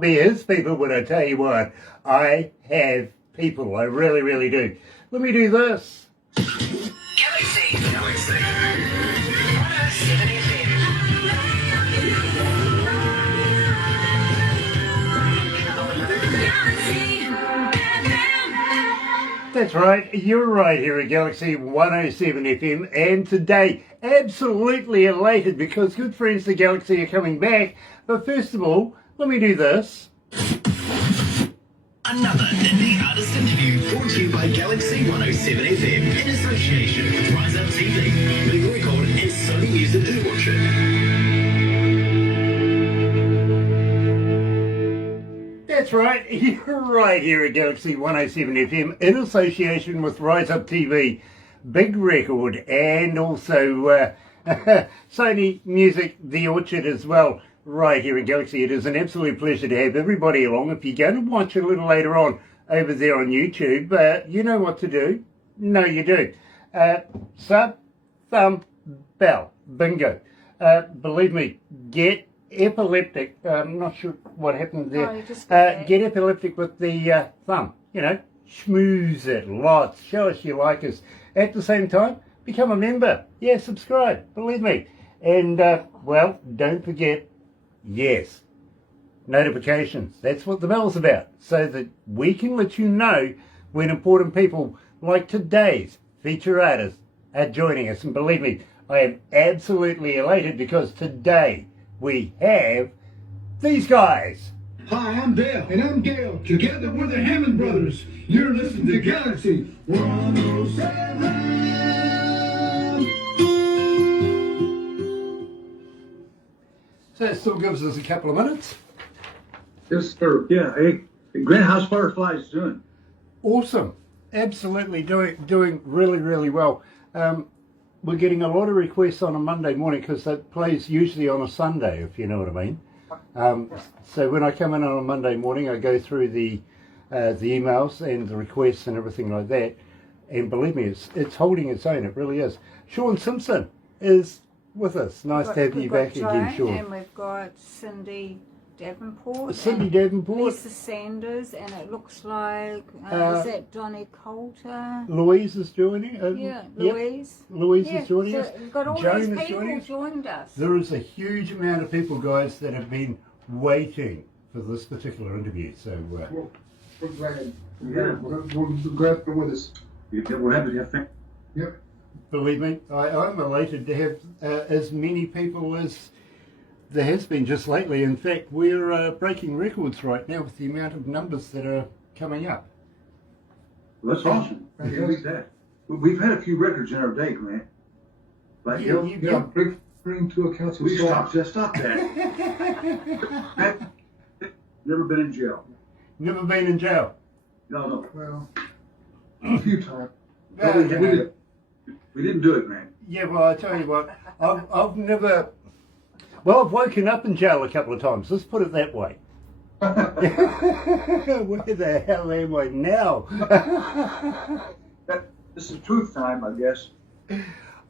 There's people, when I tell you what, I have people, I really, really do. Let me do this. Galaxy 107fm. That's right, you're right here at Galaxy 107 FM, and today, absolutely elated because good friends the Galaxy are coming back. But first of all, let me do this. Another indie artist interview brought to you by Galaxy 107 FM in association with Rise Up TV, Big Record and Sony Music to watch it. That's right, you're right here at Galaxy 107 FM in association with Rise Up TV, Big Record and also Sony Music, The Orchard as well. Right here at Galaxy. It is an absolute pleasure to have everybody along. If you're going to watch a little later on over there on YouTube, you know what to do. No, you do. Sub, thumb, bell. Bingo. Believe me, get epileptic. I'm not sure what happened there. Oh, get epileptic with the thumb. You know, schmooze it lots. Show us you like us. At the same time, become a member. Yeah, subscribe. Believe me. And, well, don't forget, yes, notifications. That's what the bell's about, so that we can let you know when important people like today's feature artists are joining us. And believe me, I am absolutely elated because today we have these guys. Hi, I'm Dale. And I'm Gail. Together we're the Hammond Brothers. You're listening to Galaxy 107. So that still gives us a couple of minutes. Yes, sir. Yeah, hey, Grant, how's Fireflies doing? Awesome. Absolutely doing really, really well. We're getting a lot of requests on a Monday morning because that plays usually on a Sunday, if you know what I mean. So when I come in on a Monday morning, I go through the emails and the requests and everything like that. And believe me, it's holding its own. It really is. Sean Simpson is with us. Nice to have you back again, Sean. And we've got Cindy Davenport. Cindy Davenport. Lisa Sanders, and it looks like, is that Donnie Coulter? Louise is joining. Yeah, yep. Louise. Louise is joining us. We've got all Joan these is joining people us. joined us. There is a huge amount of people, guys, that have been waiting for this particular interview. So we're glad. Yeah, we're glad you're with us. We're happy to have fun. Yep. believe me, I'm elated to have as many people as there has been just lately. In fact, we're breaking records right now with the amount of numbers that are coming up. Well, that's awesome. That. We've had a few records in our day, Grant. Like, bring to a council. We stop that. Never been in jail. Never been in jail? No. Well, a few times. We didn't do it, man. Yeah, well, I tell you what, I've never... Well, I've woken up in jail a couple of times. Let's put it that way. Where the hell am I now? This is truth time, I guess.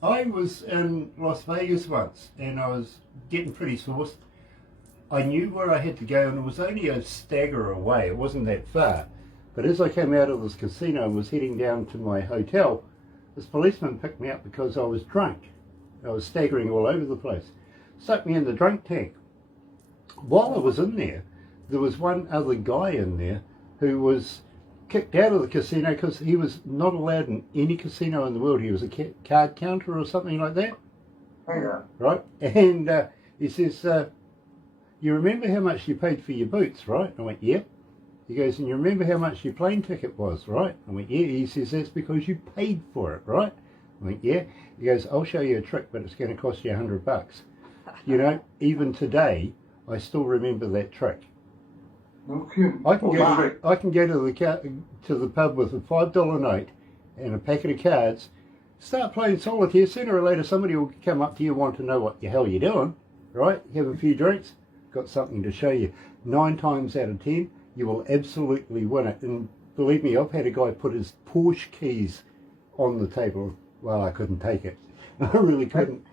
I was in Las Vegas once, and I was getting pretty sauced. I knew where I had to go, and it was only a stagger away. It wasn't that far. But as I came out of this casino and was heading down to my hotel, this policeman picked me up because I was drunk. I was staggering all over the place. Stuck me in the drunk tank. While I was in there, there was one other guy in there who was kicked out of the casino because he was not allowed in any casino in the world. He was a card counter or something like that. Oh, yeah. Right? And he says, you remember how much you paid for your boots, right? I went, yep. He goes, and you remember how much your plane ticket was, right? I went, yeah. He says, that's because you paid for it, right? I went, yeah. He goes, I'll show you a trick, but it's going to cost you $100. You know, even today, I still remember that trick. Okay. I can go to the pub with a $5 note and a packet of cards, start playing solitaire. Sooner or later, somebody will come up to you, want to know what the hell you're doing, right? Have a few drinks, got something to show you. 9 times out of 10, you will absolutely win it. And believe me, I've had a guy put his Porsche keys on the table. Well, I couldn't take it. I really couldn't.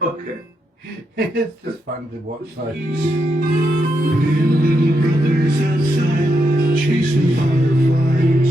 Okay. It's just fun to watch those. Little brothers outside chasing fireflies.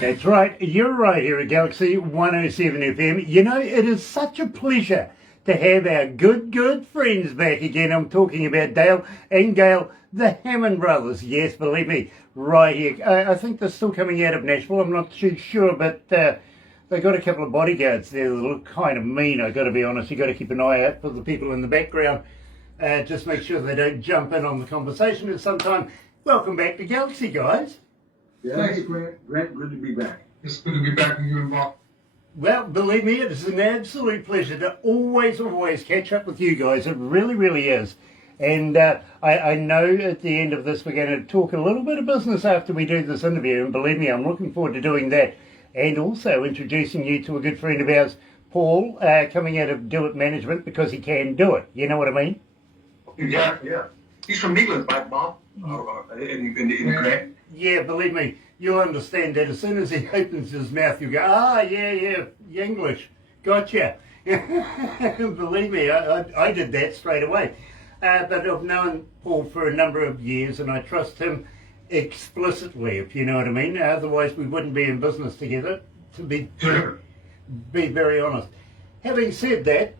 That's right, you're right here at Galaxy 107 FM. You know, it is such a pleasure to have our good friends back again. I'm talking about Dale and Gail, the Hammond Brothers. Yes, believe me, right here. I think they're still coming out of Nashville. I'm not too sure, but they got a couple of bodyguards there that look kind of mean, I've got to be honest. You've got to keep an eye out for the people in the background. Just make sure they don't jump in on the conversation at some time. Welcome back to Galaxy, guys. Yeah, Thanks, Grant. Grant, good to be back. It's good to be back with you involved. Well, believe me, it is an absolute pleasure to always catch up with you guys. It really is. And I know at the end of this we're going to talk a little bit of business after we do this interview. And believe me, I'm looking forward to doing that. And also introducing you to a good friend of ours, Paul, coming out of Do It Management, because he can do it. You know what I mean? Yeah. He's from England, right, Bob? In Grant. Yeah, believe me, you'll understand that as soon as he opens his mouth, you go, yeah, English, gotcha. Believe me, I did that straight away. But I've known Paul for a number of years, and I trust him explicitly, if you know what I mean. Otherwise, we wouldn't be in business together, to be very honest. Having said that,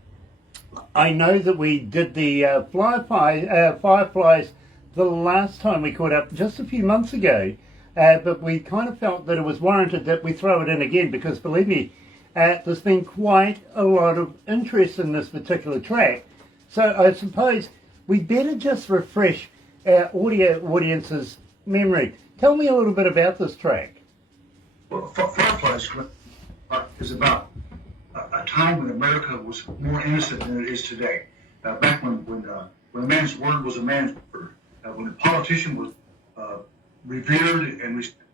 I know that we did the Fireflies the last time we caught up just a few months ago, but we kind of felt that it was warranted that we throw it in again because, believe me, there's been quite a lot of interest in this particular track. So I suppose we better just refresh our audio audience's memory. Tell me a little bit about this track. Well, Fireflies is about a time when America was more innocent than it is today. Back when a man's word was a man's word. When a politician was revered and respected.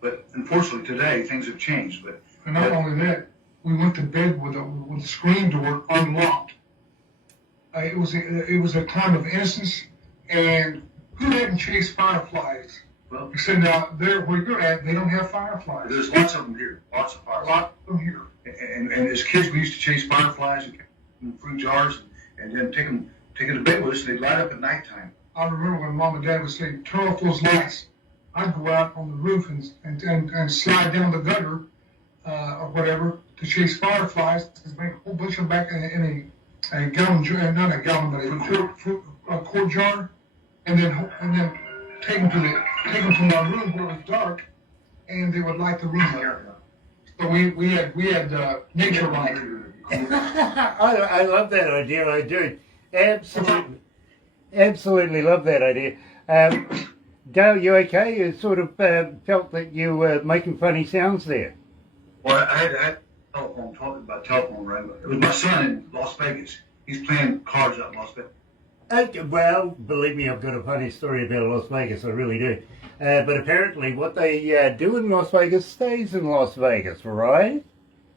But unfortunately today things have changed. And not only that, we went to bed with the screen door unlocked. It was a time of innocence, and who hadn't chased fireflies? Well, You said now there where you're at, they don't have fireflies. there's lots of them here, lots of A fireflies. lot of them here. And as kids we used to chase fireflies and keep them in fruit jars and then take them to bed with us. They'd light up at nighttime. I remember when Mom and Dad would say, "Turn off those lights." I'd go out on the roof and slide down the gutter or whatever to chase fireflies. To make a whole bunch of them back in a gallon jar, not a gallon, but a quart jar, and then take them to my room where it was dark, and they would light the room up. So we had nature light. I love that idea, I do. Absolutely love that idea. Dale, you okay? You sort of felt that you were making funny sounds there. Well, I had telephone, talking about telephone, right? It was my son in Las Vegas. He's playing cards out in Las Vegas. Okay, well, believe me, I've got a funny story about Las Vegas, I really do. But apparently what they do in Las Vegas stays in Las Vegas, right?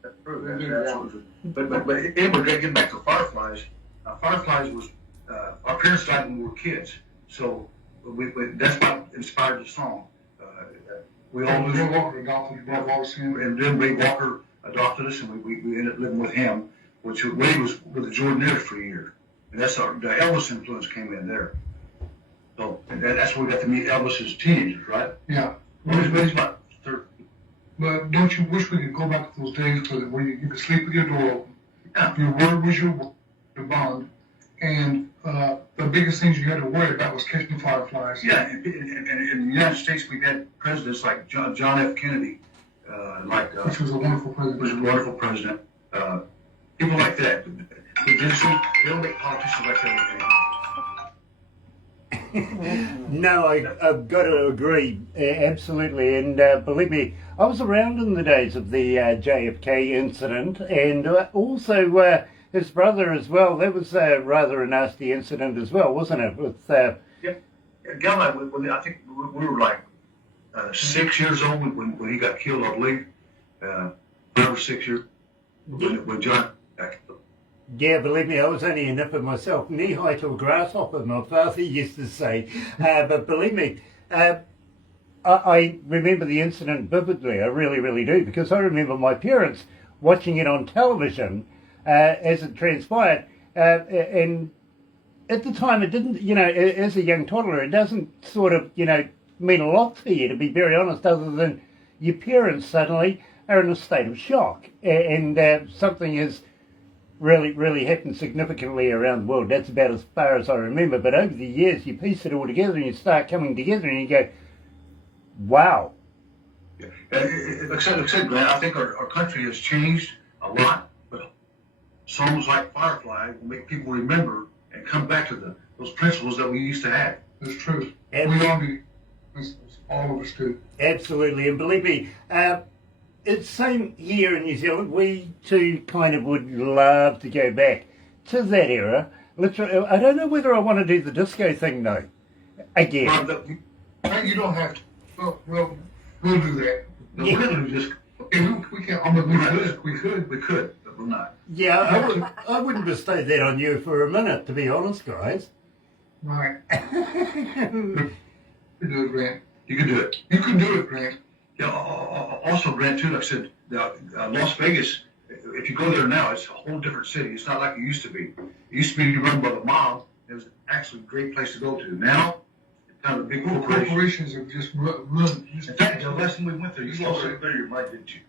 That's true. That's absolutely. But anyway, getting back to Fireflies, Fireflies was, our parents died when we were kids. So that's what inspired the song. We all Ray Walker adopted us, and then Ray Walker adopted us, and we ended up living with him, which Ray was with the Jordanaires for a year. And that's the Elvis influence came in there. So that's where we got to meet Elvis as teenagers, right? Yeah. He's about 30. But don't you wish we could go back to those days where you could sleep with your door open? Yeah. Your word was your bond. And the biggest things you had to worry about was catching fireflies. Yeah, and in the United States, we've had presidents like John F. Kennedy, Which was a wonderful president. was a wonderful president. People like that. They don't make politicians like that anymore. No, I've got to agree, absolutely. And believe me, I was around in the days of the JFK incident, and also his brother as well. That was rather a nasty incident as well, wasn't it? With Gal and I think we were like 6 years old when he got killed, I believe. 5 or 6 years when John got killed. yeah, believe me, I was only a nipper myself, knee-high to a grasshopper, my father used to say. But believe me, I remember the incident vividly, I really, really do, because I remember my parents watching it on television as it transpired, and at the time it didn't, as a young toddler, it doesn't sort of, mean a lot to you, to be very honest, other than your parents suddenly are in a state of shock, and something has really, really happened significantly around the world. That's about as far as I remember, but over the years you piece it all together and you start coming together and you go, wow. Yeah. Like I said, Grant, I think our country has changed a lot, but songs like Firefly will make people remember and come back to those principles that we used to have. That's true. And We all do. All of us do. absolutely, and believe me, it's same here in New Zealand. We too kind of would love to go back to that era. Literally, I don't know whether I want to do the disco thing though. Again, Well, you don't have to. We'll do that. No, we're going to just. We can. I mean, we could, but we're not. yeah, I wouldn't bestow that on you for a minute, to be honest, guys. Right. You can do it, Grant. You can do it. You can do it, Grant. Yeah, also, Grant, too, like I said, Las Vegas, if you go there now, it's a whole different city. It's not like it used to be. It used to be run by the mob. It was actually a great place to go to. Now, it's kind of a big corporation. Corporations have just run. In fact, the last time we went there, you lost a bit of your money, didn't you?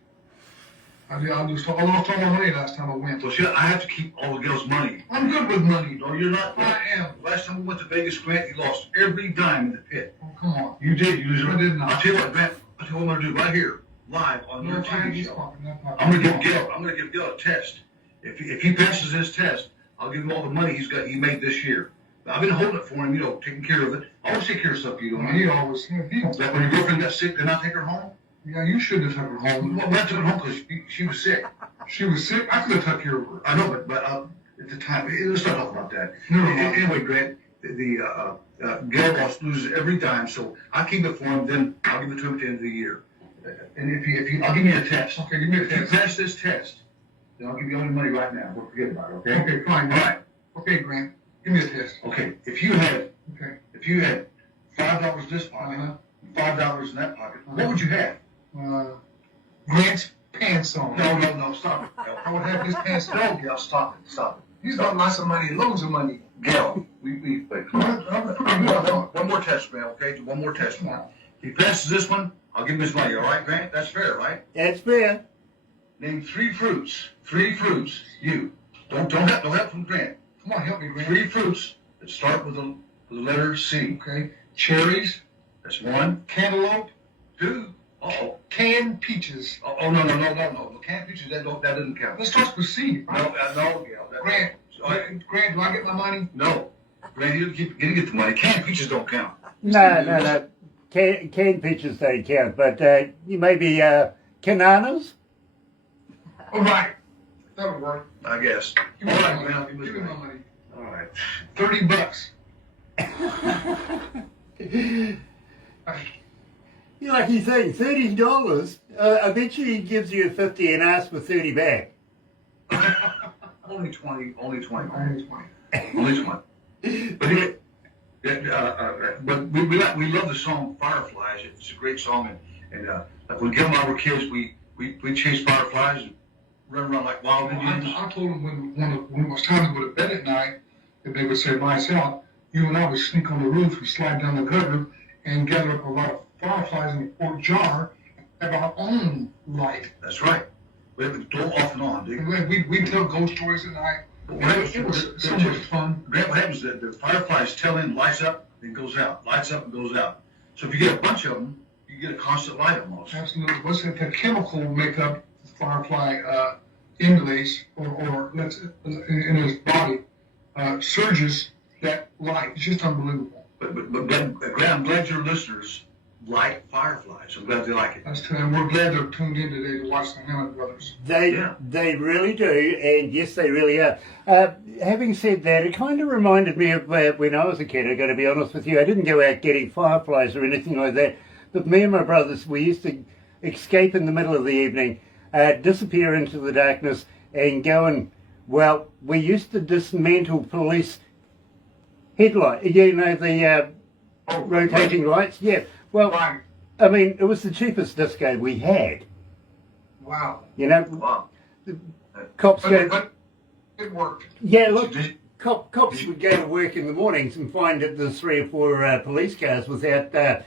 I lost all my money last time I went. Well, see, I have to keep all the girls' money. I'm good with money. No, you're not. I am. Last time we went to Vegas, Grant, you lost every dime in the pit. Oh, come on. You did. You lose. I did not. I'll tell you what, Grant. I'll tell you what I'm going to do right here, live on your TV show. show. I'm going to give Gil a test. If he passes his test, I'll give him all the money he made this year. I've been holding it for him, taking care of it. I always take care of stuff you don't. He always. Like when your girlfriend got sick, did I take her home? Yeah, you should have took her home. Well, I took her home because she was sick. She was sick. I could have took care of her. I know, but at the time, let's not talk about that. No. Anyway, Grant, Gil loses every dime, so I keep it for him. Then I'll give it to him at the end of the year. And if you, I'll give you a test. Okay, give me a If you test. pass this test, then I'll give you all your money right now. We'll forget about it. Okay. Okay, fine. All right. Okay, Grant. Give me a test. Okay. If you had Okay. $5 in this pocket, Uh-huh. $5 in that pocket, what would you have? Grant's pants on. No, stop it. I would have his pants on. No, Gil, stop it. He's got lots of money, loads of money. Gil, wait. Come on. One more test, Grant, okay? One more test. Come on. If he passes this one, I'll give him his money, all right, Grant? That's fair, right? That's fair. Name three fruits. You. Don't help from Grant. Come on, help me, Grant. 3 fruits that start with the letter C. Okay. Cherries, That's 1. cantaloupe, 2. Uh-oh. canned peaches. Oh, no. The canned peaches, that doesn't count. That starts with C. No, Gil. Grant, do I get my money? No. Grant, you get the money. Canned peaches don't count. No. Canned peaches don't count, but you maybe cananas? All right. That'll work. I guess. Give me All my right, money. Grant, Give me my money. All right. $30. You're lucky thing, $30. I bet you he gives you 50 and asks for 30 back. Only 20. Only 20. Only 20. But anyway, but we love the song Fireflies. It's a great song, and like when Gil and I were kids, we chased fireflies and run around like wild Indians. I told them when it was time to go to bed at night, that they would say, lights out, you and I would sneak on the roof and slide down the gutter and gather up a lot of fireflies in a quart jar and have our own light. That's right. We have to go off and on, dude. And we'd tell ghost stories at night. It was so much fun. Grant, what happens is that the fireflies tell in, lights up, then goes out. Lights up and goes out. So if you get a bunch of them, you get a constant light almost. Absolutely. What's that? The chemical makeup firefly emulates or lets in his body surges that light. It's just unbelievable. But I'm glad your listeners like fireflies. I'm glad they like it. That's true, and we're glad they're tuned in today to watch the Hammond Brothers. They really do, and yes, they really are. Having said that, it kind of reminded me of when I was a kid. I've got to be honest with you. I didn't go out getting fireflies or anything like that, but me and my brothers, we used to escape in the middle of the evening, disappear into the darkness, and go and, well, we used to dismantle police headlight. You know, the rotating lights. Yeah. Well, Right. I mean, it was the cheapest disco we had. Wow. You know, Wow. cops go. But it worked. Yeah, look, cops would go to work in the mornings and find that there's 3 or 4 police cars without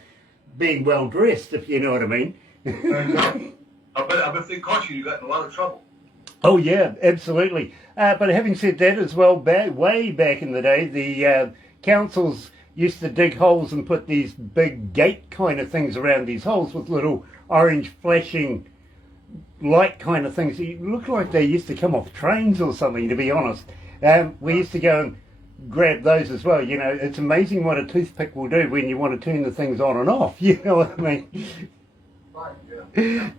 being well dressed, if you know what I mean. I bet if they caught you, you got in a lot of trouble. Oh yeah, absolutely. But having said that as well, way back in the day, the councils used to dig holes and put these big gate kind of things around these holes with little orange flashing light kind of things. It looked like they used to come off trains or something, to be honest. We used to go and grab those as well. You know, it's amazing what a toothpick will do when you want to turn the things on and off. You know what I mean? Right, yeah.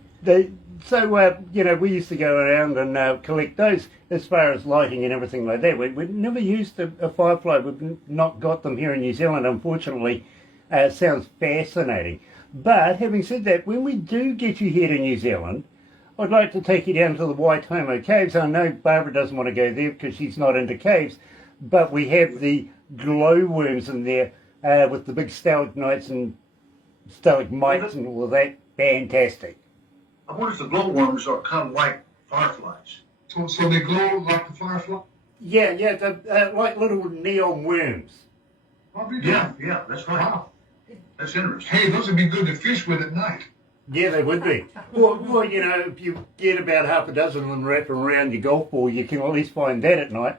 You know, we used to go around and collect those as far as lighting and everything like that. We never used a firefly. We've not got them here in New Zealand, unfortunately. It sounds fascinating. But having said that, when we do get you here to New Zealand, I'd like to take you down to the Waitomo Caves. I know Barbara doesn't want to go there because she's not into caves, but we have the glowworms in there with the big stalagmites and stalagmites and all of that. Fantastic. I wonder if the glowworms are kind of like fireflies. So they glow like the firefly? Yeah, they're like little neon worms. Yeah, that's right. Wow. That's interesting. Hey, those would be good to fish with at night. Yeah, they would be. Well, you know, if you get about half a dozen of them wrapping around your golf ball, you can at least find that at night.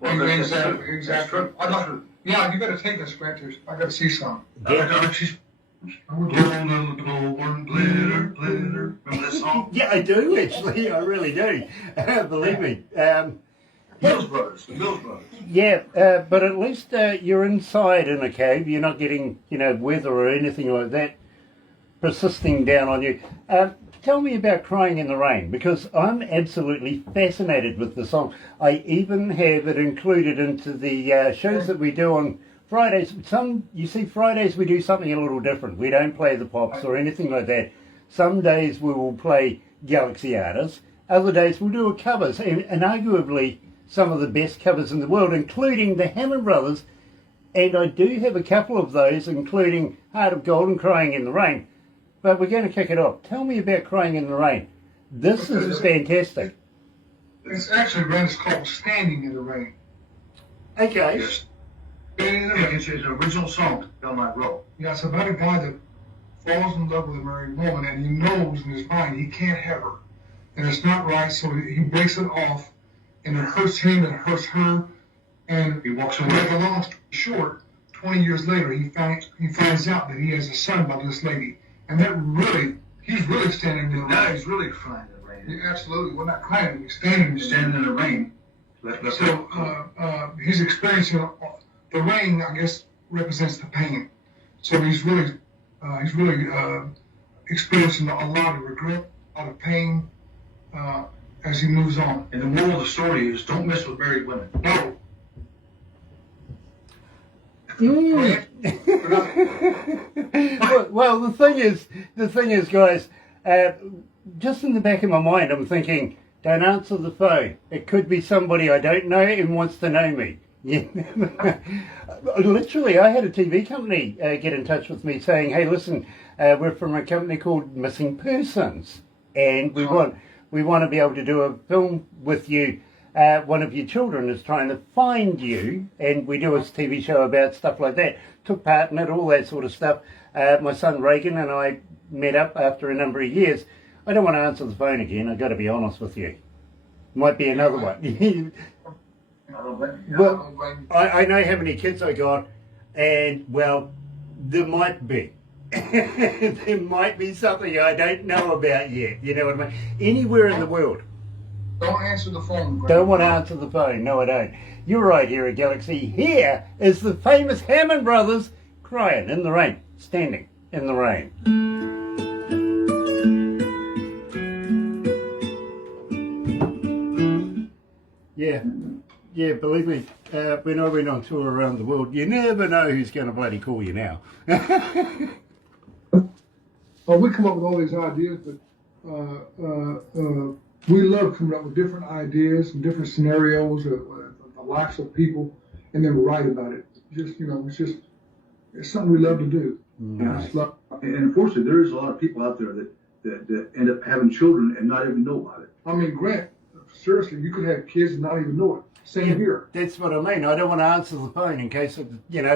Well, that's Exactly. true. Exactly. That's true. I'd like- Yeah, you better take us, Scratchers. I gotta see some. Yeah. Little glowworm glitter, glitter. Remember that song? Yeah, I do actually. I really do. Believe me. Mills Brothers. The Mills Brothers. Yeah, but at least you're inside in a cave. You're not getting, you know, weather or anything like that persisting down on you. Tell me about Crying in the Rain, because I'm absolutely fascinated with the song. I even have it included into the shows that we do on Fridays. Fridays we do something a little different. We don't play the pops or anything like that. Some days we will play Galaxy artists. Other days we'll do a covers, and arguably some of the best covers in the world, including the Hammond Brothers. And I do have a couple of those, including Heart of Gold and Crying in the Rain. But we're going to kick it off. Tell me about Crying in the Rain. This is fantastic. It's actually, Brent, it's called Standing in the Rain. Okay. Yes. Standing in the Rain. It's an original song, Del Night Row. Yeah, it's about a guy that falls in love with a married woman, and he knows in his mind he can't have her. And it's not right, so he breaks it off, and it hurts him, it hurts her, and He walks to away. make a long story short, 20 years later, he finds out that he has a son by this lady. And he's really standing in the rain. Now he's really crying in the rain. Yeah, absolutely. We're not crying, he's standing in the He's rain. standing in the rain. So he's experiencing the rain. I guess represents the pain. So he's really experiencing a lot of regret, a lot of pain as he moves on. And the moral of the story is don't mess with married women. No. Well, the thing is, guys, just in the back of my mind, I'm thinking, don't answer the phone. It could be somebody I don't know and wants to know me. Literally, I had a TV company get in touch with me saying, hey, listen, we're from a company called Missing Persons, and we want to be able to do a film with you. One of your children is trying to find you, and we do a TV show about stuff like that. Took part in it, all that sort of stuff. My son Reagan and I met up after a number of years. I don't want to answer the phone again, I've got to be honest with you. Might be another one. Well, I know how many kids I got, and, well, there might be. There might be something I don't know about yet, you know what I mean? Anywhere in the world. Don't answer the phone, Grant. Don't want to answer the phone. No, I don't. You're right here at Galaxy. Here is the famous Hammond Brothers crying in the rain, standing in the rain. Yeah, believe me, when I went on tour around the world, you never know who's going to bloody call you now. Well, we come up with all these ideas, but we love coming up with different ideas and different scenarios of the lives of people, and then write about it. It's something we love to do. Yeah. And unfortunately, there is a lot of people out there that end up having children and not even know about it. I mean, Grant, seriously, you could have kids and not even know it. Same here. That's what I mean. I don't want to answer the phone in case of,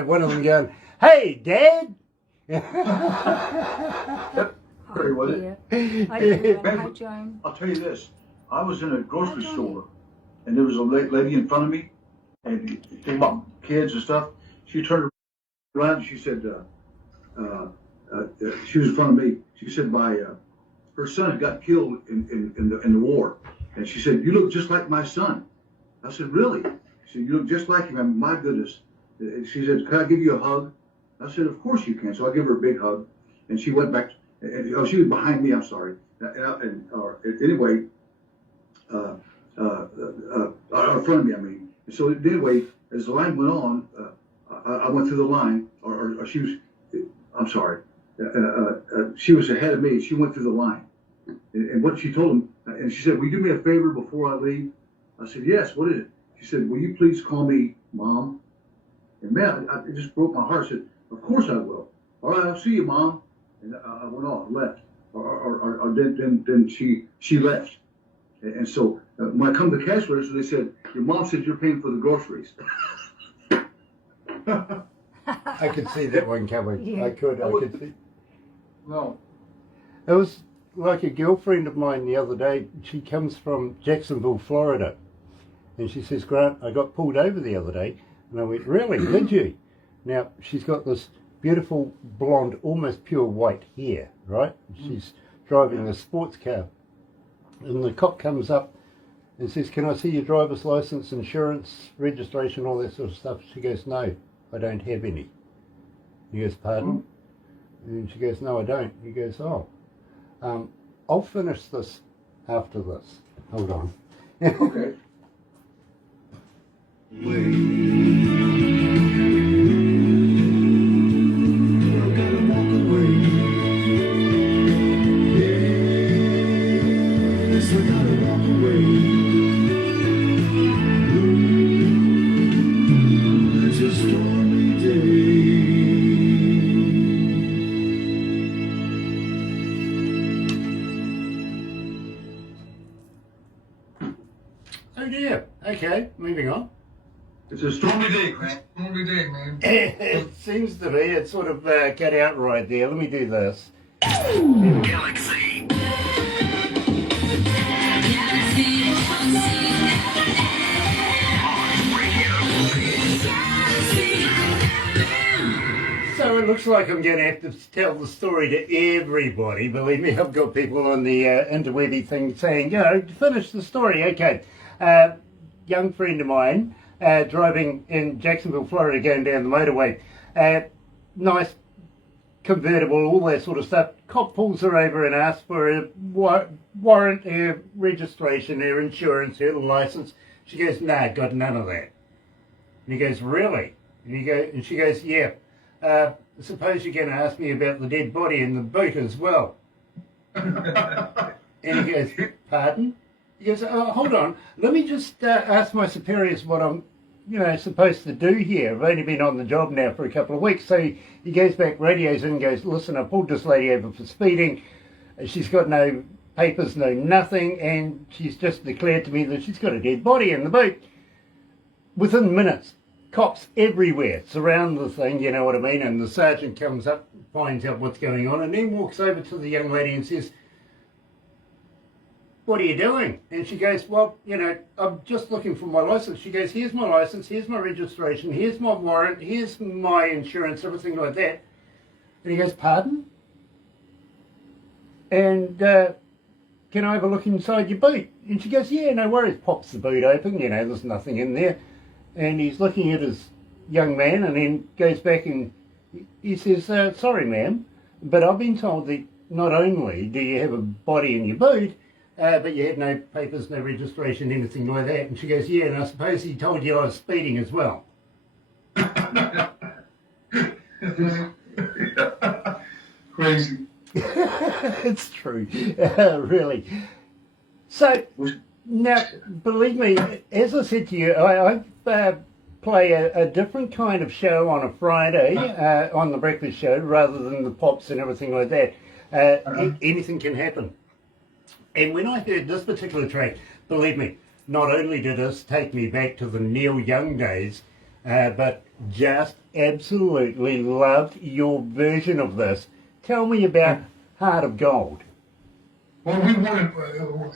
one of them going, "Hey, Dad." Very well. Hi, Joan. I'll tell you this. I was in a grocery store, and there was a lady in front of me, and talking about kids and stuff. She turned around and she said, she was in front of me. She said, her son got killed in the war, and she said, "You look just like my son." I said, "Really?" She said, "You look just like him." I mean, my goodness. She said, "Can I give you a hug?" I said, "Of course you can." So I gave her a big hug, and she went back. And she was behind me. I'm sorry. Anyway, in front of me. I mean. And so anyway, as the line went on, I went through the line, or she was. I'm sorry. She was ahead of me. She went through the line, and what she told him, and she said, "Will you do me a favor before I leave?" I said, "Yes." "What is it?" She said, "Will you please call me Mom?" And man, it just broke my heart. I said, "Of course I will." "All right, I'll see you, Mom." And I went off, left, or then she left. And so when I come to the cash register, they said, "Your mom said you're paying for the groceries." I could see that one coming. Yeah. I could see. No. It was like a girlfriend of mine the other day. She comes from Jacksonville, Florida. And she says, "Grant, I got pulled over the other day." And I went, "Really? Did you?" Now, she's got this beautiful blonde, almost pure white hair, right? She's driving a sports car. And the cop comes up and says, "Can I see your driver's license, insurance, registration, all that sort of stuff?" She goes, "No, I don't have any." He goes, "Pardon?" And she goes, "No, I don't." He goes, "Oh, I'll finish this after this. Hold on." Okay. Oh dear. Okay, moving on. It's a stormy day, Grant. Grant. Stormy day, man. It seems to be. It's sort of cut out right there. Let me do this. Galaxy. So it looks like I'm going to have to tell the story to everybody. Believe me, I've got people on the interwebby thing saying, finish the story. Okay. Young friend of mine driving in Jacksonville, Florida, going down the motorway. Nice convertible, all that sort of stuff. Cop pulls her over and asks for a warrant, her registration, her insurance, her license. She goes, "Nah, got none of that." And he goes, "Really?" And she goes, "Yeah. Suppose you're going to ask me about the dead body in the boot as well." And he goes, "Pardon?" He goes, "Hold on. Let me just ask my superiors what I'm, supposed to do here. I've only been on the job now for a couple of weeks." So he goes back, radios in and goes, "Listen, I pulled this lady over for speeding. She's got no papers, no nothing, and she's just declared to me that she's got a dead body in the boot." Within minutes, cops everywhere surround the thing, you know what I mean, and the sergeant comes up, finds out what's going on, and then walks over to the young lady and says, "What are you doing?" And she goes, "Well, I'm just looking for my license." She goes, "Here's my license, here's my registration, here's my warrant, here's my insurance," everything like that. And he goes, "Pardon?" And can I have a look inside your boot? And she goes, yeah, no worries. Pops the boot open, you know, there's nothing in there. And he's looking at his young man and then goes back and he says, sorry, ma'am, but I've been told that not only do you have a body in your boot, but you had no papers, no registration, anything like that. And she goes, yeah, and I suppose he told you I was speeding as well. Crazy. It's true, really. So, now, believe me, as I said to you, I play a different kind of show on a Friday on the breakfast show rather than the pops and everything like that. Anything can happen. And when I heard this particular track, believe me, not only did this take me back to the Neil Young days, but just absolutely loved your version of this. Tell me about Heart of Gold. Well, we wanted,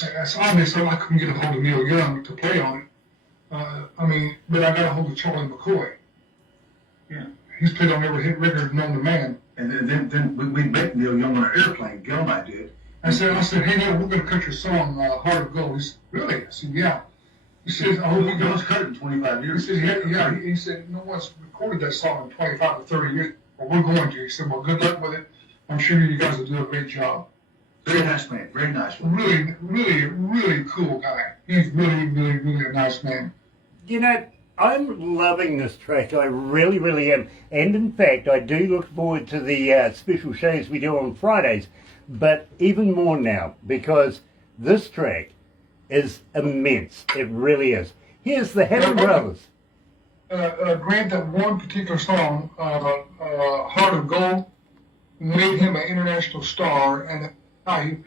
it's obvious I couldn't get a hold of Neil Young to play on it. But I got a hold of Charlie McCoy. Yeah. He's played on every hit record known to man. And then we met Neil Young on an airplane. Gil and I did. I said, hey, Neil, we're going to cut your song, Heart of Gold. He said, really? I said, yeah. He said, oh, we Gil's cut it in 25 He years. said, yeah. He said, no one's recorded that song in 25 to 30 years. Well, we're going to. He said, well, good luck with it. I'm sure you guys will do a great job. Very nice man. Very nice man. Really, really, really cool guy. He's really, really, really a nice man. You know, I'm loving this track. I really, really am. And in fact, I do look forward to the special shows we do on Fridays, but even more now, because this track is immense. It really is. Here's the Hammond Brothers. Grant, that one particular song, Heart of Gold, made him an international star, and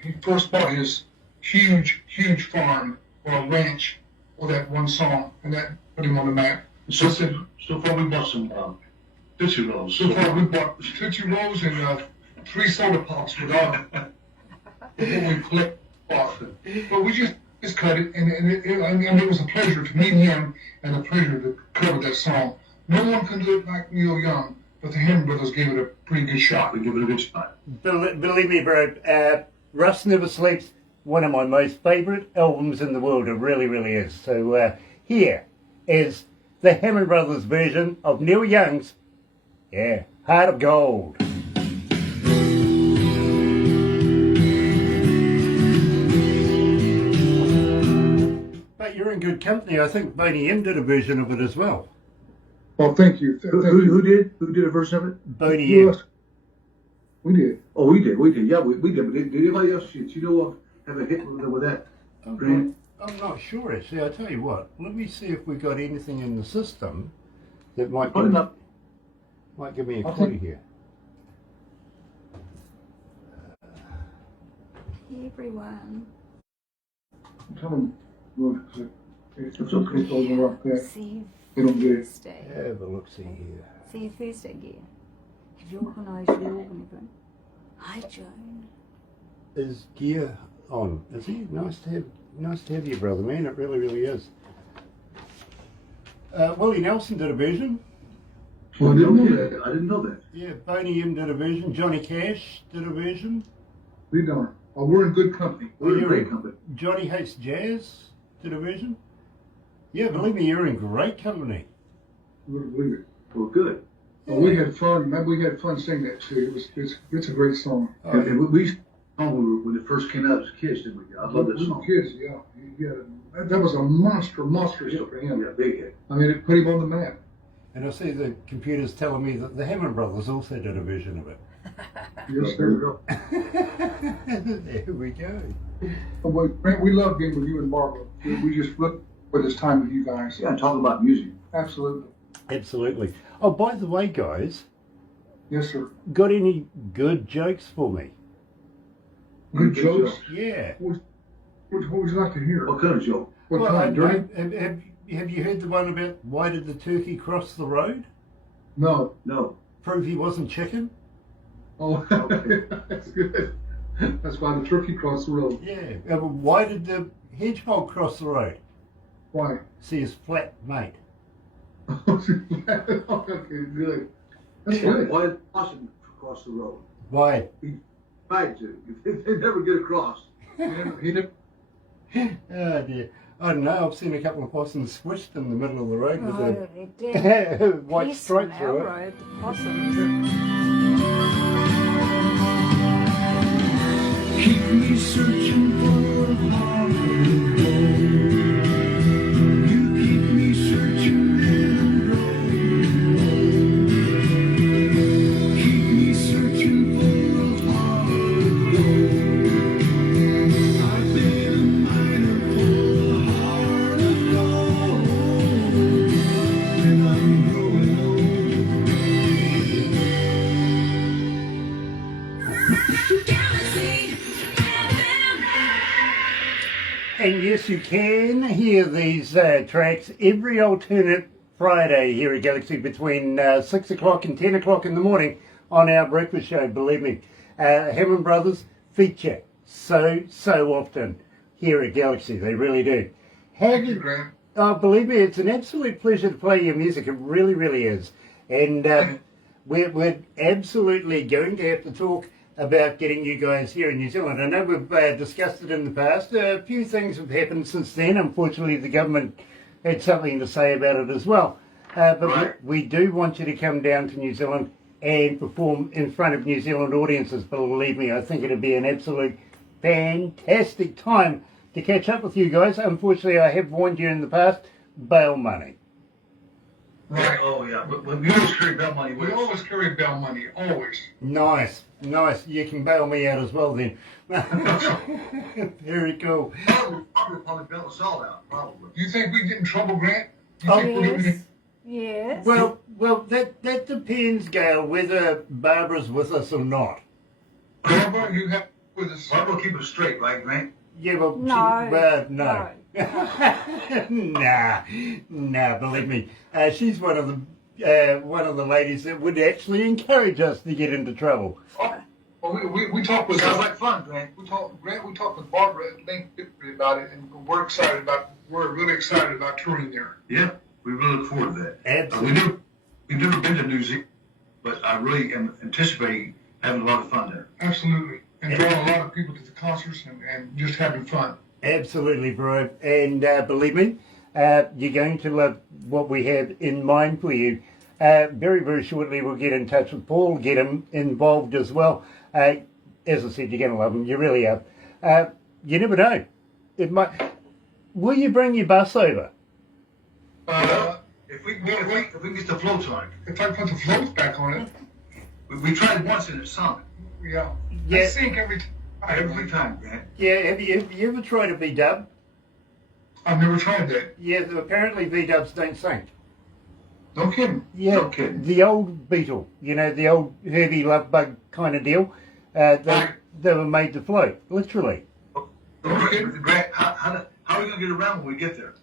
he first bought his huge, huge farm or a ranch for that one song, and that put him on the map. So far we bought some Tootsie Rolls. So far we bought Tootsie Rolls and 3 soda pops with before we collect off. But we just cut it, and it was a pleasure to meet him and a pleasure to cover that song. No one can do it like Neil Young, but the Hammond Brothers gave it a pretty good shot. We give it a good shot. Believe me, bro, Rust Never Sleeps, one of my most favourite albums in the world. It really, really is. So here is the Hammond Brothers version of Neil Young's, Heart of Gold. But you're in good company. I think Boney M did a version of it as well. Well, thank you. Who did? Who did a version of it? Boney M. We did. Oh, we did. Yeah, we did. But did anybody else, you know of, have a hit with that? I'm not sure, actually. I'll tell you what. Let me see if we've got anything in the system that might give me a clue here. Everyone. Tell them, look, it's okay. See They don't get it. Thursday. Have a look-see here. See you Thursday, gear. Have you organised your organ? Hi, Joan. Is Gear on? Is he? Nice to have you, brother, man. It really, really is. Willie Nelson did a version. Well, I didn't know that. Yeah, Boney M did a version. Johnny Cash did a version. We don't. Oh, we're in good company. We're in You're great company. Johnny Hates Jazz did a version. Yeah, believe me, you're in great company. You wouldn't believe it. Well, good. Well, we had fun. Remember, we had fun singing that too. It's a great song. And we when it first came out as kids, didn't we? I love that We were song. kids, yeah. That was a monster hit for him. Yeah, big hit. I mean, it put him on the map. And I see the computer's telling me that the Hammond Brothers also did a version of it. Yes, There we sir. go. There we go. Oh, boy, Grant, we love being with you and Barbara. We just look for this time with you guys. Yeah, talk about music. Absolutely. Absolutely. Oh, by the way, guys, Yes, sir. got any good jokes for me? Good jokes. Yeah. What would you like to hear? What kind of joke? What Well, kind? Dirty? have you heard the one about why did the turkey cross the road? No. No. Prove he wasn't chicken? Oh, that's good. That's why the turkey crossed the road. Yeah. Why did the hedgehog cross the road? Why? See his flat mate. Okay, good. That's Why good. did Possum cross the road? Why? Tried to. They never get across. He did. Oh dear. I don't know, I've seen a couple of possums squished in the middle of the road with Oh, it did. a white Police stripe on through our it. road, the possums. Keep me searching for a heart of gold. You keep me searching and growing. Keep me searching for a heart of gold. I've been a miner for a heart of gold. And I'm growing old. Galaxy FM. And yes, you can hear these tracks every alternate Friday here at Galaxy between 6 o'clock and 10 o'clock in the morning on our breakfast show, believe me. Hammond Brothers feature so often here at Galaxy, they really do. Thank you, Grant. Oh, believe me, it's an absolute pleasure to play your music. It really, really is. And we're absolutely going to have to talk about getting you guys here in New Zealand. I know we've discussed it in the past. A few things have happened since then. Unfortunately, the government had something to say about it as well. But Right. we do want you to come down to New Zealand and perform in front of New Zealand audiences. Believe me, I think it'd be an absolute fantastic time to catch up with you guys. Unfortunately, I have warned you in the past, bail money. Right. Oh, yeah, but we always carry bell money with We us. always carry bail money, always. Nice. You can bail me out as well then. Very cool. Probably bail us all out, probably. You think we get in trouble, Grant? You Oh, think we're gonna Yes. Yes. Well, that depends, Gail, whether Barbara's with us or not. Barbara, you have with us. Barbara will keep us straight, right, Grant? Yeah, well, No. no. nah, believe me. She's one of the ladies that would actually encourage us to get into trouble. Well, we talked with Sounds like fun, Grant. we talked with Barbara at length about it, and we're really excited about touring there. Yeah, we really look forward to that. Absolutely. We've never been to New Zealand, but I really am anticipating having a lot of fun there. Absolutely, and drawing a lot of people to the concerts and just having fun. Absolutely, bro. And believe me, you're going to love what we have in mind for you. Very, very shortly, we'll get in touch with Paul, get him involved as well. As I said, you're going to love him. You really are. You never know. It might. Will you bring your bus over? If we can get the floats on it. If I put the floats back on it, We tried once and it sunk. yeah. Yeah. I sink every time. Every time, Grant. Yeah. Have you ever tried a V-dub? I've never tried that. Yeah. Apparently, V-dubs don't sink. No kidding. Yeah, No kidding. the old Beetle, the old Herbie Love Bug kind of deal. They were made to float, literally. Okay, Grant, how are we going to get around when we get there?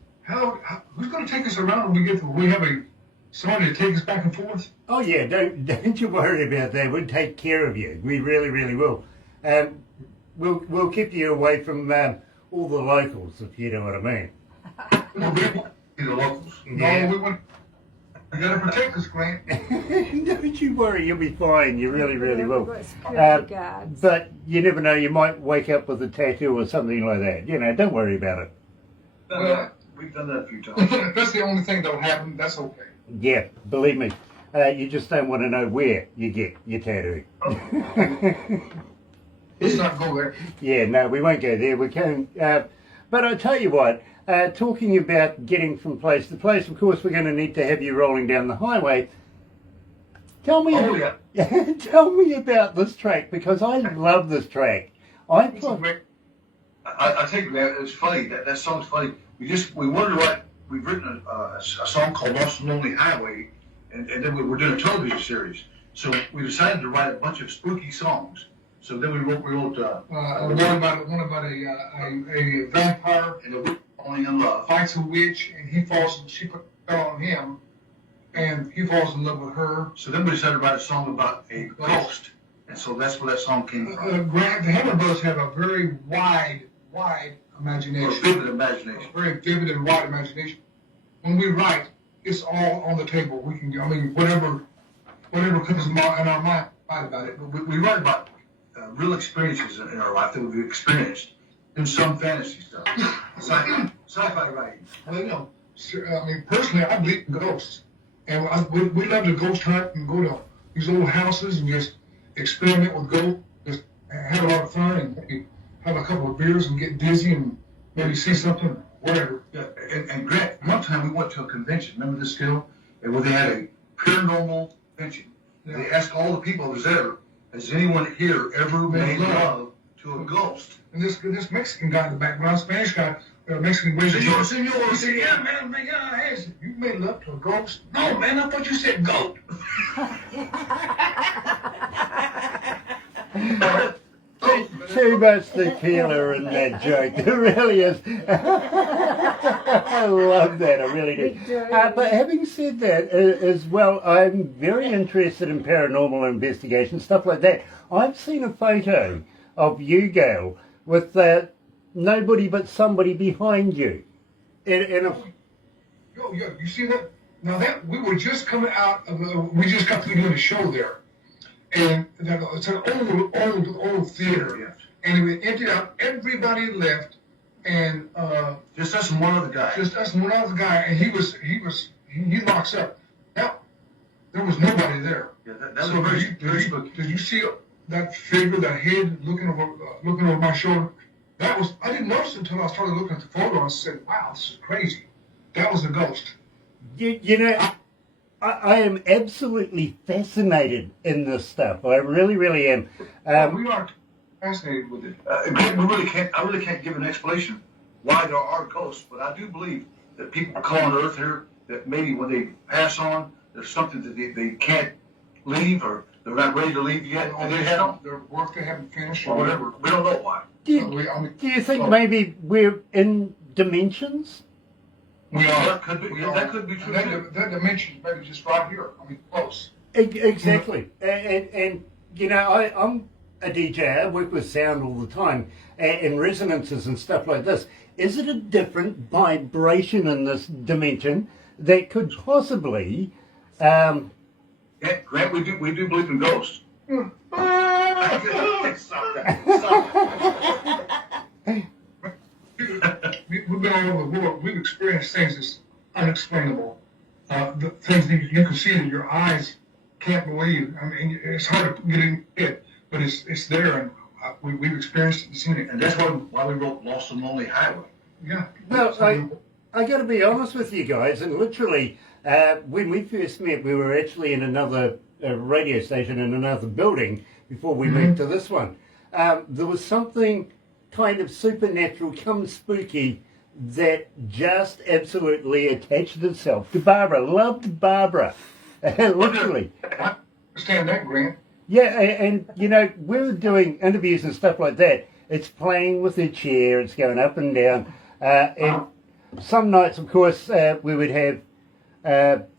Who's going to take us around when we get there? We have somebody to take us back and forth. Oh yeah, don't you worry about that. We'll take care of you. We really, really will. We'll keep you away from all the locals, if you know what I mean. We'll be The locals. Yeah. No, we want. You got to protect us, Grant. Don't you worry, you'll be fine. You really, really We've will. got security guards. But you never know. You might wake up with a tattoo or something like that. Don't worry about it. We've done that a few times. If that's the only thing that'll happen, that's okay. Yeah, believe me. You just don't want to know where you get your tattoo. Let's not go there. Yeah, no, we won't go there. We can, but I tell you what, talking about getting from place to place, of course, we're going to need to have you rolling down the highway. Tell me, Oh, yeah. tell me about this track because I love this track. I It's a thought, great. I tell you, man, it's funny. That song's funny. We wanted to write. We've written a song called "Lost and Lonely Highway," and then we're doing a television series. So we decided to write a bunch of spooky songs. So then we wrote one about a vampire and a witch falling in love. fights a witch, and she fell on him, and he falls in love with her. So then we decided to write a song about a ghost, and so that's where that song came from. Grant, the Hammond Brothers have a very wide A imagination. vivid imagination. A very vivid and wide imagination. When we write, it's all on the table. We can, whatever comes in our mind about it. We write about real experiences in our life that we've experienced, do some fantasy stuff, sci-fi writing. Well, you know, I mean, personally, I believe in ghosts. And we love to ghost hunt and go to these old houses and just experiment with ghosts, just have a lot of fun and maybe have a couple of beers and get dizzy and maybe see something, whatever. Yeah, and Grant, one time we went to a convention, remember this deal? Where they had a paranormal convention. Yeah. They asked all the people that was there, has anyone here ever made love to a ghost? And this Mexican guy in the background, Spanish guy, Mexican raised Senor, his senor, He said, senor. yeah, man, hey, you made love to a ghost? No, man, I thought you said goat. Too much tequila in that joke. There really is. I love that. I really do. But having said that, as well, I'm very interested in paranormal investigation, stuff like that. I've seen a photo of you, Gail, with nobody but somebody behind you. In a... Yo, you see that? Now that we were just coming out of, we just got through doing a show there, and it's an old theater, Yes. and it emptied out. Everybody left, and Just us and one other guy. just us and one other guy, and he locks up. Now there was nobody there. Yeah, that So was did very you, spooky. did you see that figure, that head looking over my shoulder? That was, I didn't notice it until I started looking at the photo and said, "Wow, this is crazy." That was a ghost. You know, I am absolutely fascinated in this stuff. I really, really am. We are fascinated with it. Grant, I really can't give an explanation why there are ghosts, but I do believe that people call on Earth here that maybe when they pass on, there's something that they can't leave or they're not ready to leave yet. Or And they they have haven't, their work they haven't finished or or whatever. whatever. We don't know why. Do you think maybe we're in dimensions? We are. That could be- We yeah, are. that could be true, And too. that dimension is maybe just right here. I mean, close. Exactly. And you know, I'm a DJ. I work with sound all the time and resonances and stuff like this. Is it a different vibration in this dimension that could possibly... Yeah, Grant, we do believe in ghosts. Stop that. Stop that. We've been all over the world. We've experienced things that's unexplainable. The things that you can see that your eyes can't believe. I mean, it's hard to get in it, but it's there, and we've experienced it and seen it. And that's why we wrote Lost and Lonely Highway. Yeah. Well, I got to be honest with you guys, and literally, when we first met, we were actually in another radio station in another building before we moved to this one. There was something kind of supernatural, come spooky, that just absolutely attached itself to Barbara. Loved Barbara, literally. I understand that, Grant. Yeah, and you know, we're doing interviews and stuff like that. It's playing with the chair, it's going up and down. And some nights, of course, we would have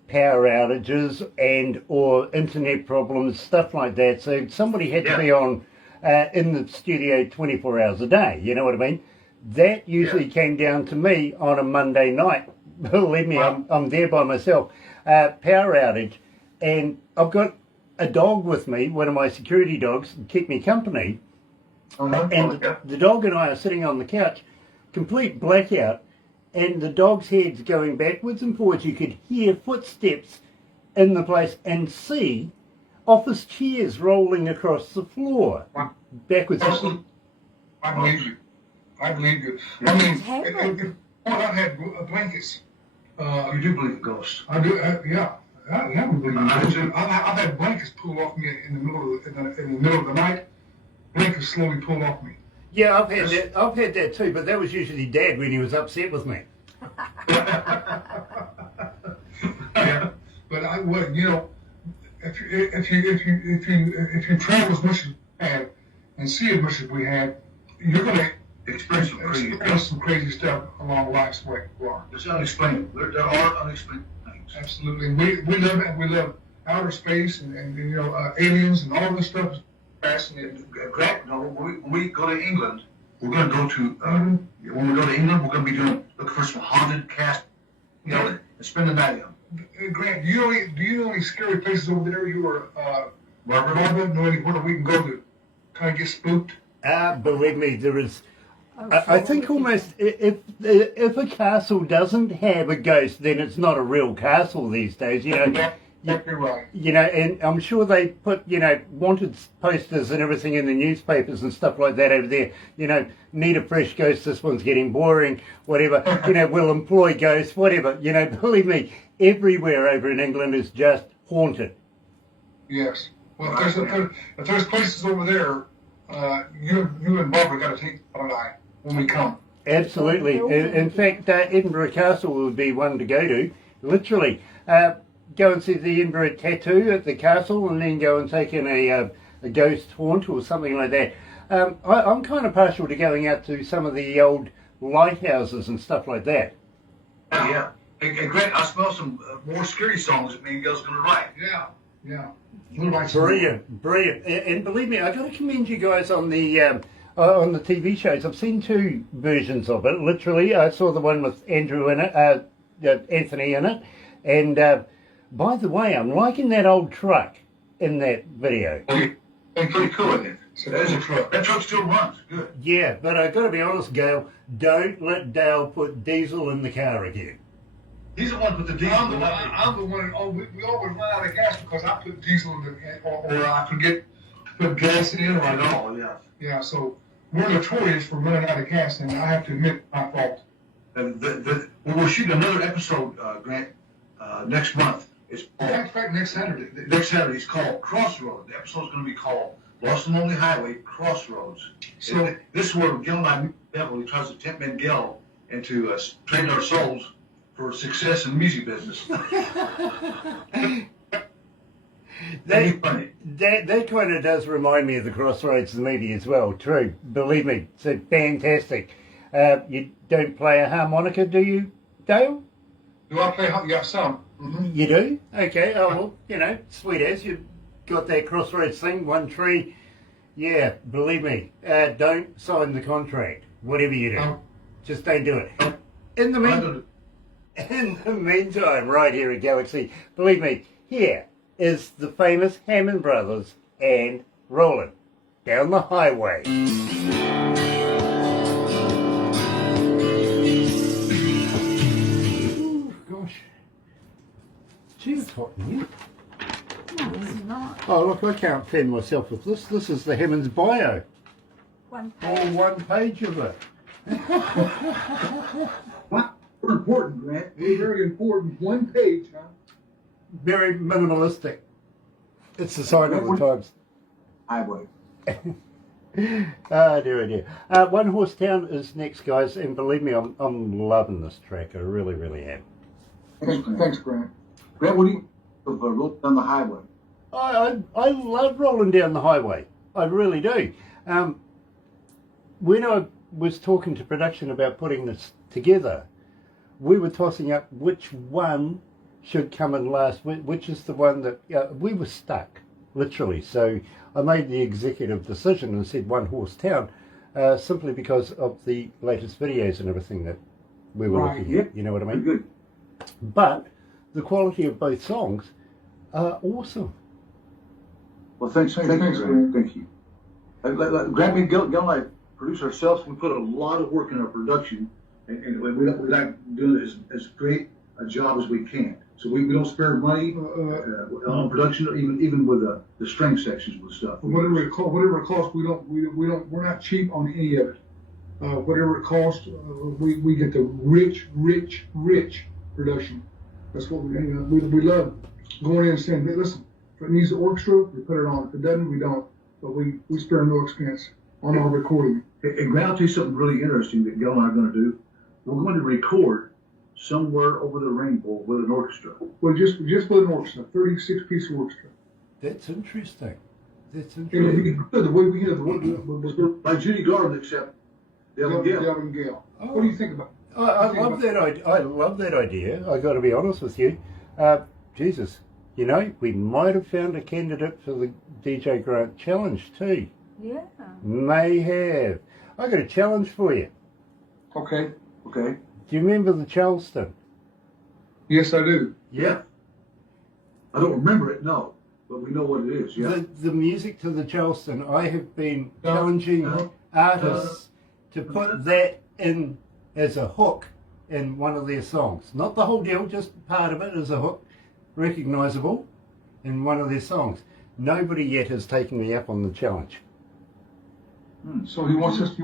power outages and or internet problems, stuff like that. So somebody had to be on in the studio 24 hours a day, you know what I mean? That usually came down to me on a Monday night. Believe me, I'm there by myself. Power outage. And I've got a dog with me, one of my security dogs, to keep me company. And the dog and I are sitting on the couch, complete blackout, and the dog's head's going backwards and forwards. You could hear footsteps in the place and see office chairs rolling across the floor, backwards. I believe you. I believe you. I mean, I've had blankets. You do believe in ghosts? I do. Yeah. I believe in I ghosts. do. I've had blankets pulled off me in the middle of the night. Blankets slowly pulled off me. Yeah, I've had that too, but that was usually Dad when he was upset with me. Yeah. But if you travel as much as we have and see as much as we have, you're going to Experience some crazy crazy stuff along life's way. It's unexplainable. There are unexplained things. Absolutely. We love it, and we love outer space and aliens and all this stuff is fascinating. Grant, when we go to England, we're going to go to, when we go to England, we're going to be looking for some haunted cast, and spend the night in them. Grant, do you know any scary places over there? You were Barbara, know anywhere we can go to kind of get spooked? Believe me, there is. I think almost if a castle doesn't have a ghost, then it's not a real castle these days. You know, Exactly right. you know, and I'm sure they put, you know, wanted posters and everything in the newspapers and stuff like that over there. You know, need a fresh ghost, this one's getting boring, whatever. You know, we'll employ ghosts, whatever. You know, believe me, everywhere over in England is just haunted. Yes. Well, if there's places over there, you and Barbara got to take our eye when we come. Absolutely. In fact, Edinburgh Castle would be one to go to, literally. Go and see the Edinburgh Tattoo at the castle and then go and take in a ghost haunt or something like that. I'm kind of partial to going out to some of the old lighthouses and stuff like that. Oh, yeah. Hey, Grant, I smell some more scary songs that me and Gail's going to write. Yeah. Brilliant. And believe me, I've got to commend you guys on the TV shows. I've seen 2 versions of it, literally. I saw the one with Andrew in it, Anthony in it, and by the way, I'm liking that old truck in that video. And pretty cool, isn't it? So there's a truck. That truck still runs. Good. Yeah, but I've got to be honest, Gail, don't let Dale put diesel in the car again. He's the one with the diesel. I'm the one. Oh, we always run out of gas because I put diesel in or I forget to put gas in or I don't. Yeah. Yeah, so we're notorious for running out of gas, and I have to admit my fault. And we'll shoot another episode, Grant, next month. It's In fact, next Saturday. Next Saturday. It's called Crossroads. The episode's going to be called Lost and Lonely Highway Crossroads. So this is where Gil and I meet the devil. He tries to tempt me and Gil into trading our souls for success in the music business. That'd be funny. That kind of does remind me of the Crossroads movie as well. True, believe me, it's fantastic. You don't play a harmonica, do you, Dale? Do I play? Yeah, some. Mm-hmm. You do? Okay. Oh well, you know, sweet as you've got that Crossroads thing, one tree. Yeah, believe me, don't sign the contract. Whatever you do, just don't do it. In the meantime, right here at Galaxy, believe me, here is the famous Hammond Brothers and Roland down the highway. Ooh, gosh. Gee, it's hot in here. No, it's not. Oh, look, I can't fan myself with this. This is the Hammond's bio. One All one page of it. We're important, Grant. Very important. One page, huh? Very minimalistic. It's the sign of the times. Highway. Oh dear. One Horse Town is next, guys, and believe me, I'm loving this track. I really, really am. Thanks, Grant. Grant, what do you roll down the highway? I love rolling down the highway. I really do. When I was talking to production about putting this together, we were tossing up which one should come in last, which is the one that we were stuck, literally. So I made the executive decision and said One Horse Town, simply because of the latest videos and everything that we were looking at. You know what I mean? Good. But the quality of both songs are awesome. Well, thanks, Grant. Thank you. Grant, me, Gil and I produce ourselves. We put a lot of work in our production, and we like doing it as great a job as we can. So we don't spare money on production, even with the string sections with stuff. Whatever it costs, we're not cheap on any of it. Whatever it costs, we get the rich production. That's what we love going in and saying, hey, listen, if it needs the orchestra, we put it on. If it doesn't, we don't. But we spare no expense on our recording. And Grant, I'll tell you something really interesting that Gil and I are going to do. We're going to record somewhere over the rainbow with an orchestra. Well, just with an orchestra, 36-piece orchestra. That's interesting. It'll be good the way we hear the Like Judy Garland, except Dale and Gale. Oh. What do you think about it? I love that idea. I love that idea. I got to be honest with you. Jesus, you know, we might have found a candidate for the DJ Grant Challenge too. Yeah. May have. I got a challenge for you. Okay. Do you remember the Charleston? Yes, I do. Yeah. I don't remember it, no, but we know what it is. Yeah. The music to the Charleston. I have been challenging artists to put that in as a hook in one of their songs. Not the whole deal, just part of it as a hook, recognisable in one of their songs. Nobody yet has taken me up on the challenge. So we want us to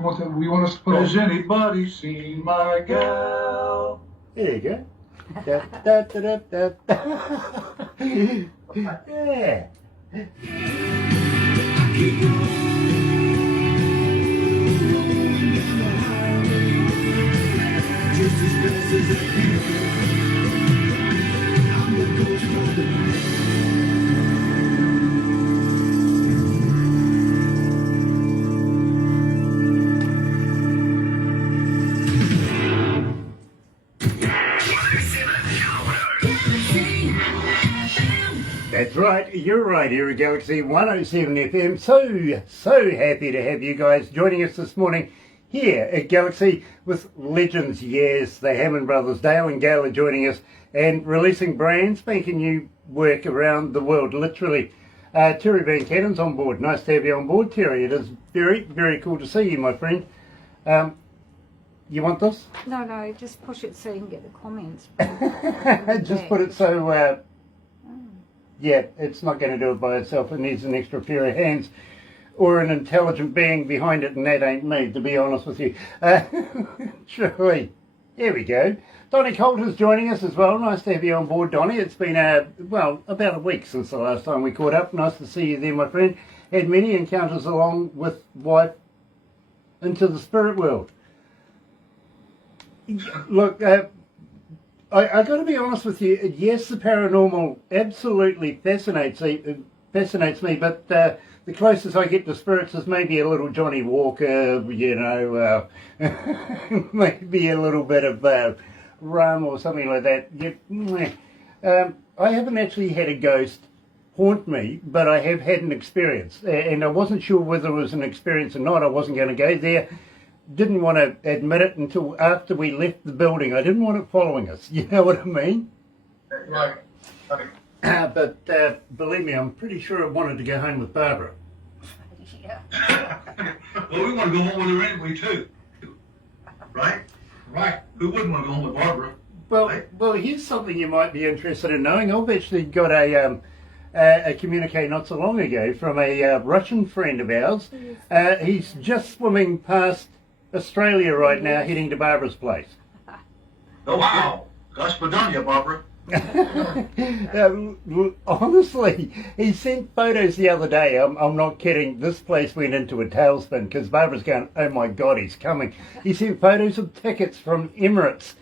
put Has anybody seen my gal? There you go. Da, da, da, da, da. Yeah. That's right, you're right here at Galaxy 107 FM. So happy to have you guys joining us this morning here at Galaxy with legends. Yes, the Hammond Brothers, Dale and Gail are joining us and releasing brand spanking new work around the world, literally. Terry Van Cannon's on board. Nice to have you on board, Terry. It is very cool to see you, my friend. You want this? No, just push it so you can get the comments. Just put it so... yeah, it's not going to do it by itself. It needs an extra pair of hands or an intelligent being behind it, and that ain't me, to be honest with you. Truly. There we go. Donnie Coulter's joining us as well. Nice to have you on board, Donnie. It's been, about a week since the last time we caught up. Nice to see you there, my friend. Had many encounters along with wife into the spirit world. Look, I got to be honest with you. Yes, the paranormal absolutely fascinates me, but the closest I get to spirits is maybe a little Johnny Walker, maybe a little bit of rum or something like that. I haven't actually had a ghost haunt me, but I have had an experience, and I wasn't sure whether it was an experience or not. I wasn't going to go there. Didn't want to admit it until after we left the building. I didn't want it following us. You know what I mean? right. But believe me, I'm pretty sure I wanted to go home with Barbara. Yeah. Well, we want to go home with her anyway, too. Right? Right. Who wouldn't want to go home with Barbara? Well, here's something you might be interested in knowing. I've actually got a communique not so long ago from a Russian friend of ours. He's just swimming past Australia right now, heading to Barbara's place. Oh, wow. Gospodanya, Barbara. Honestly, he sent photos the other day. I'm not kidding. This place went into a tailspin because Barbara's going, oh my God, he's coming. He sent photos of tickets from Emirates,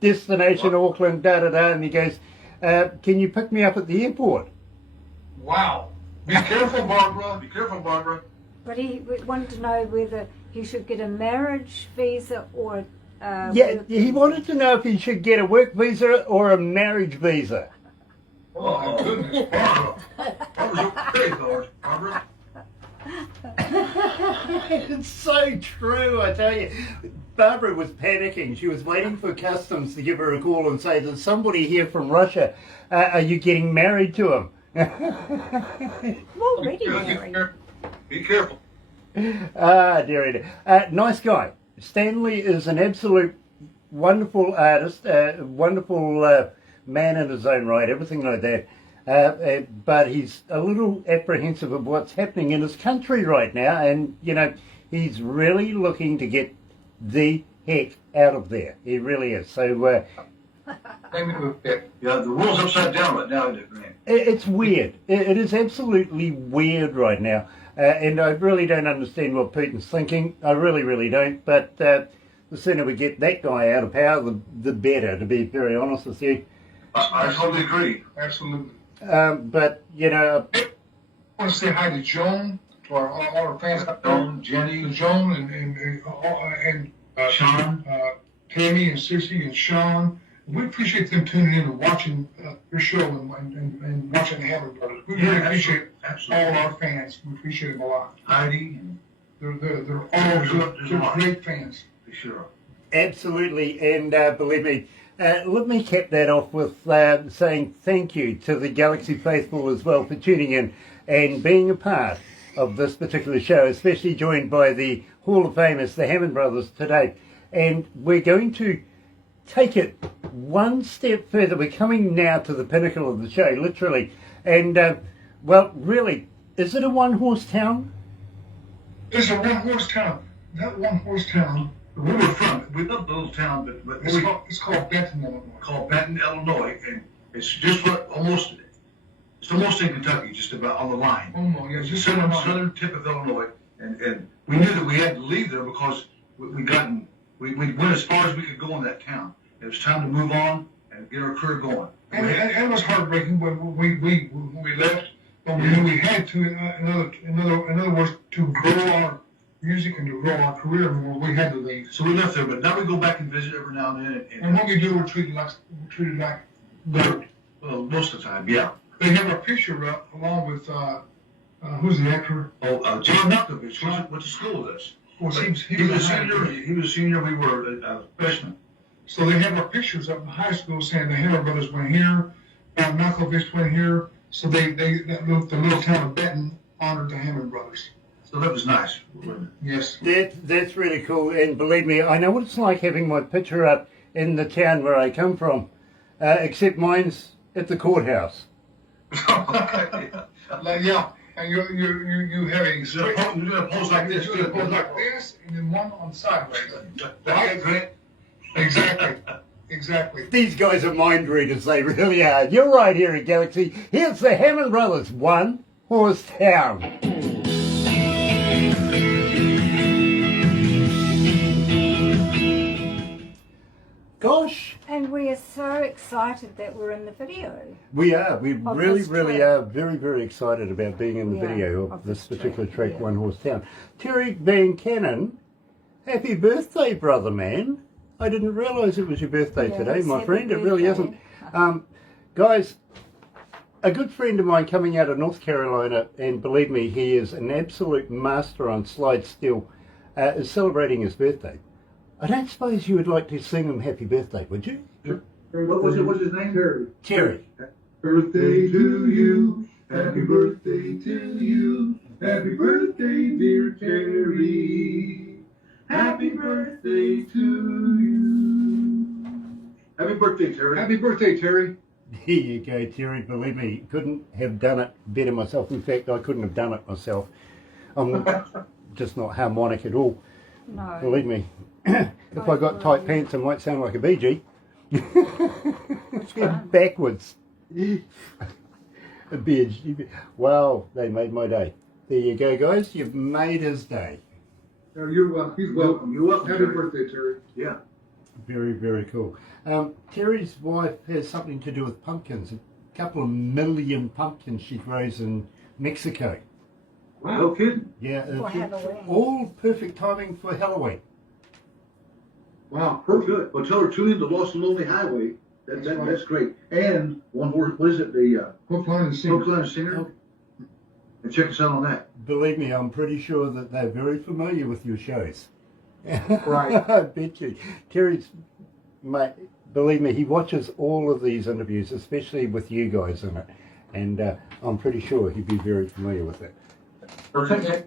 destination Auckland, and he goes, can you pick me up at the airport? Wow. Be careful, Barbara. Be careful, Barbara. But he wanted to know whether he should get a marriage visa or he wanted to know if he should get a work visa or a marriage visa. Oh, my goodness, Barbara. Barbara's okay, Lord. Barbara. It's so true, I tell you. Barbara was panicking. She was waiting for customs to give her a call and say, there's somebody here from Russia. Are you getting married to him? I'm already married. Be careful. Dear. Nice guy. Stanley is an absolute wonderful artist, wonderful man in his own right, everything like that. But he's a little apprehensive of what's happening in his country right now, and he's really looking to get the heck out of there. He really is. So Yeah, the world's upside down right now, isn't it, man? it's weird. It is absolutely weird right now. And I really don't understand what Putin's thinking. I really don't. But the sooner we get that guy out of power, the better, to be very honest with you. I totally agree. Absolutely. But, I want to say hi to Joan, to all our fans. Joan, Jenny, Joan, and Sean, Tammy, and Sissy, and Sean. We appreciate them tuning in and watching your show and watching the Hammond Brothers. We really appreciate all our fans. We appreciate them a lot. Heidi. They're all great fans. For sure. absolutely. And believe me, let me cap that off with saying thank you to the Galaxy faithful as well for tuning in and being a part of this particular show, especially joined by the Hall of Famers, the Hammond Brothers, today. And we're going to take it one step further. We're coming now to the pinnacle of the show, literally. And, well, really, is it a one-horse town? It's a one-horse town. That one-horse town, Where we're from, we love the little town, but it's called Benton, Illinois. called Benton, Illinois, and it's just almost in Kentucky, just about on the line. Oh, no, yeah, It's just the on the line. southern tip of Illinois, and we knew that we had to leave there because we went as far as we could go in that town. It was time to move on and get our career going. And it was heartbreaking when we left, but we knew we had to, in other words, to grow our music and to grow our career more, we had to leave. So we left there, but now we go back and visit every now and then. And when we do, we're treated like dirt. Well, most of the time, yeah. They have a picture up along with, who's the actor? John Malkovich went to school with us. Well, He was a senior. He was a senior. We were freshmen. So they have our pictures up in high school saying the Hammond Brothers went here, Malkovich went here. So the little town of Benton honored the Hammond Brothers. So that was nice. Yes. That's really cool. And believe me, I know what it's like having my picture up in the town where I come from, except mine's at the courthouse. Yeah. And you have a You're gonna pose like this. You're gonna pose like this, and then one on sideways. Right, Grant? Exactly. These guys are mind readers, they really are. You're right here at Galaxy. Here's the Hammond Brothers, One Horse Town. Gosh. And we are so excited that we're in the video. We are. We Of really, this really track. are very, very excited about being in the Yeah, video of of this this particular track, track, yeah. One Horse Town. Terry Van Cannon, happy birthday, brother man. I didn't realise it was your birthday Yeah, today, my happy friend. It really birthday. isn't. Guys, a good friend of mine coming out of North Carolina, and believe me, he is an absolute master on slide steel, is celebrating his birthday. I don't suppose you would like to sing him happy birthday, would you? What's his name? Terry. Birthday to you. Happy birthday to you. Happy birthday, dear Terry. Happy birthday to you. Happy birthday, Terry. Happy birthday, Terry. There you go, Terry. Believe me, couldn't have done it better myself. In fact, I couldn't have done it myself. I'm just not harmonic at all. No. Believe me. If I got tight pants, I might sound like a BG. Which one? Backwards. A BG. Wow, they made my day. There you go, guys. You've made his day. You're welcome. He's welcome. You're welcome, Happy Terry. birthday, Terry. Yeah. Very, very cool. Terry's wife has something to do with pumpkins. A couple of million pumpkins she grows in Mexico. Wow. No kidding. Yeah, For Halloween. all perfect timing for Halloween. Wow, Oh, good. Well, tell her tune in to Lost and Lonely Highway. That's great. And one horse. What is it? The Hook, line, and sinker. Brooklyn Singer. And check us out on that. Believe me, I'm pretty sure that they're very familiar with your shows. Right. I bet you. Terry's, mate, believe me, he watches all of these interviews, especially with you guys in it. And I'm pretty sure he'd be very familiar with it. Okay.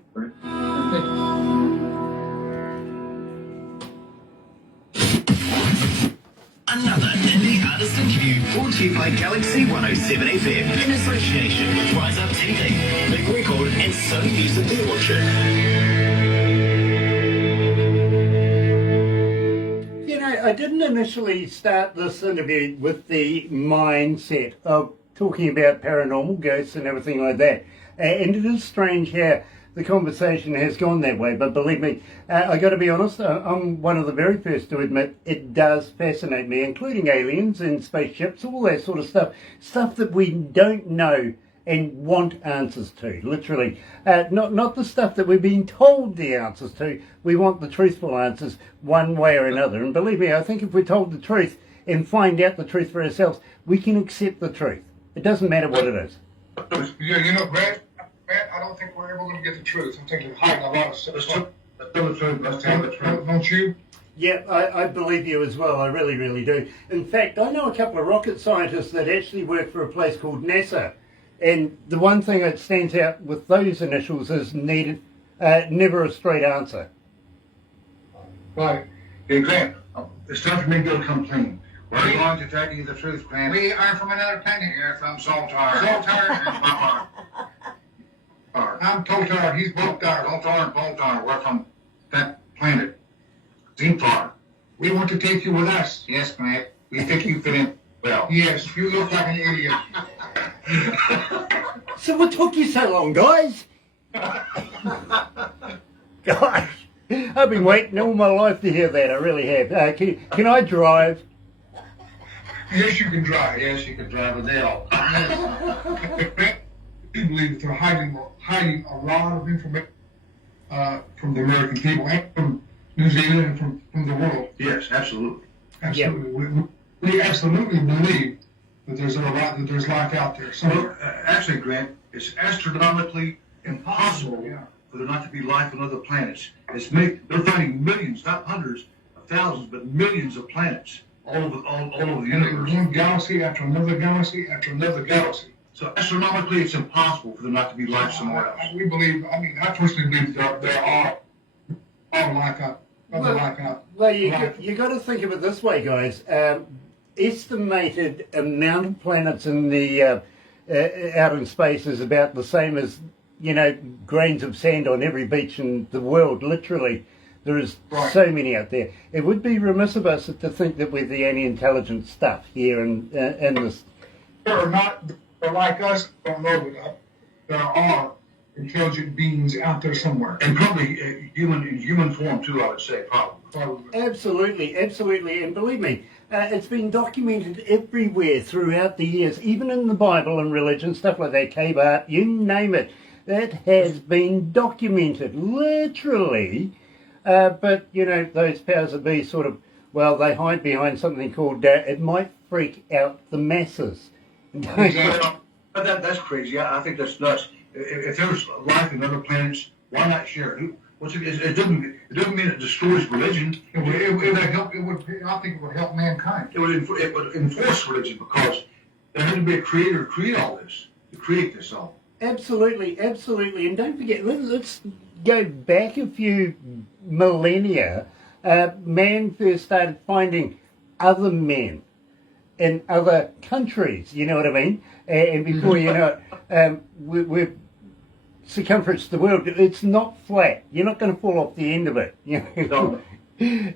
Another indie artist interview brought to you by Galaxy 107fm in association with Rise Up TV, Big Record and Sony Music Orchard. You know, I didn't initially start this interview with the mindset of talking about paranormal ghosts and everything like that. And it is strange how the conversation has gone that way. But believe me, I got to be honest, I'm one of the very first to admit it does fascinate me, including aliens and spaceships, all that sort of stuff. Stuff that we don't know and want answers to, literally. Not the stuff that we're being told the answers to. We want the truthful answers one way or another. And believe me, I think if we're told the truth and find out the truth for ourselves, we can accept the truth. It doesn't matter what it is. Yeah, you know, Brad, I don't think we're ever going to get the truth. I think they're hiding a lot of stuff. Let's tell the truth. Let's tell the truth. Don't you? Yeah, I believe you as well. I really, really do. In fact, I know a couple of rocket scientists that actually work for a place called NASA And the one thing that stands out with those initials is never a straight answer. Right. Hey, Grant, it's time for me to go come clean. We're going to tell you the truth, Grant. We are from another planet here, from Zoltar. Zoltar and Zoltar. I'm Totar, he's Boltar. Zoltar and Poltar. We're from that planet. Zoltar. We want to take you with us. Yes, Grant. We think you fit in well. Yes, you look like an idiot. So what took you so long, guys? Gosh, I've been waiting all my life to hear that. I really have. Can I drive? Yes, you can drive. Yes, you can drive a nail. We believe that they're hiding a lot of information from the American people and from New Zealand and from the world. Yes, absolutely. Absolutely. We absolutely believe that there's life out there. So, Well, actually, Grant, it's astronomically impossible for there not to be life on other planets. They're finding millions, not hundreds of thousands, but millions of planets all over the universe. one galaxy after another galaxy after another galaxy. So astronomically, it's impossible for there not to be life somewhere else. We believe. I mean, I personally believe there are life out. Well, you got to think of it this way, guys. Estimated amount of planets in the out in space is about the same as grains of sand on every beach in the world. Literally, there is so many out there. It would be remiss of us to think that we're the only intelligent stuff here in this. They're not. They're like us. Don't know that there are intelligent beings out there somewhere. And probably in human form too, I would say, probably. Absolutely, absolutely. And believe me, it's been documented everywhere throughout the years, even in the Bible and religion, stuff like that, cave art, you name it. That has been documented, literally. But, those powers that be sort of, they hide behind something called, it might freak out the masses. But that's crazy. I think that's nuts. If there's life in other planets, why not share it? It doesn't mean it destroys religion. It would help. I think it would help mankind. It would enforce religion because there had to be a creator to create all this, to create this all. Absolutely, absolutely. And don't forget, let's go back a few millennia. Man first started finding other men in other countries, you know what I mean? And before you know it, we're circumference of the world, it's not flat. You're not going to fall off the end of it.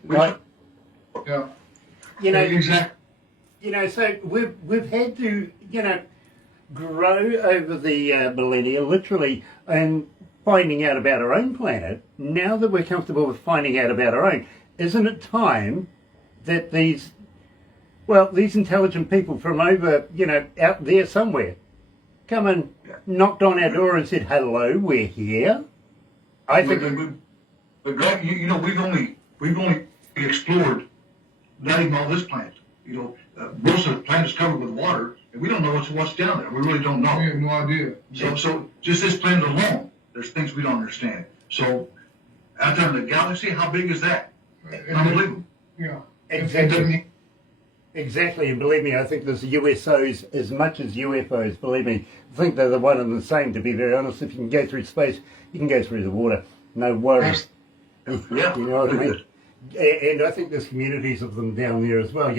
Right? Yeah. Exactly. So we've had to, grow over the millennia, literally, and finding out about our own planet. Now that we're comfortable with finding out about our own, isn't it time that these intelligent people from over, out there somewhere, come and knocked on our door and said, "Hello, we're here"? I think. But Greg, we've only explored not even all this planet. Most of the planet is covered with water, and we don't know what's down there. We really don't know. We have no idea. So just this planet alone, there's things we don't understand. So out there in the galaxy, how big is that? Unbelievable. Yeah. Exactly, and believe me, I think there's USOs as much as UFOs, believe me. I think they're the one and the same, to be very honest. If you can go through space, you can go through the water. No worries. Yeah. You know what I mean? And I think there's communities of them down there as well,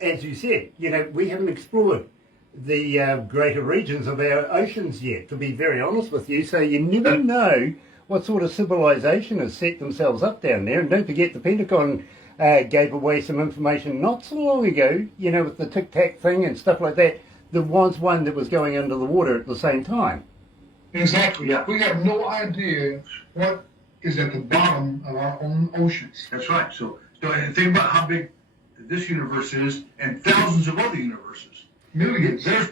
As you said, we haven't explored the greater regions of our oceans yet, to be very honest with you. So you never know what sort of civilization has set themselves up down there. And don't forget, the Pentagon gave away some information not so long ago, with the Tic Tac thing and stuff like that. There was one that was going under the water at the same time. Exactly. Yeah. We have no idea what is at the bottom of our own oceans. That's right. So think about how big this universe is and thousands of other universes. Millions. There's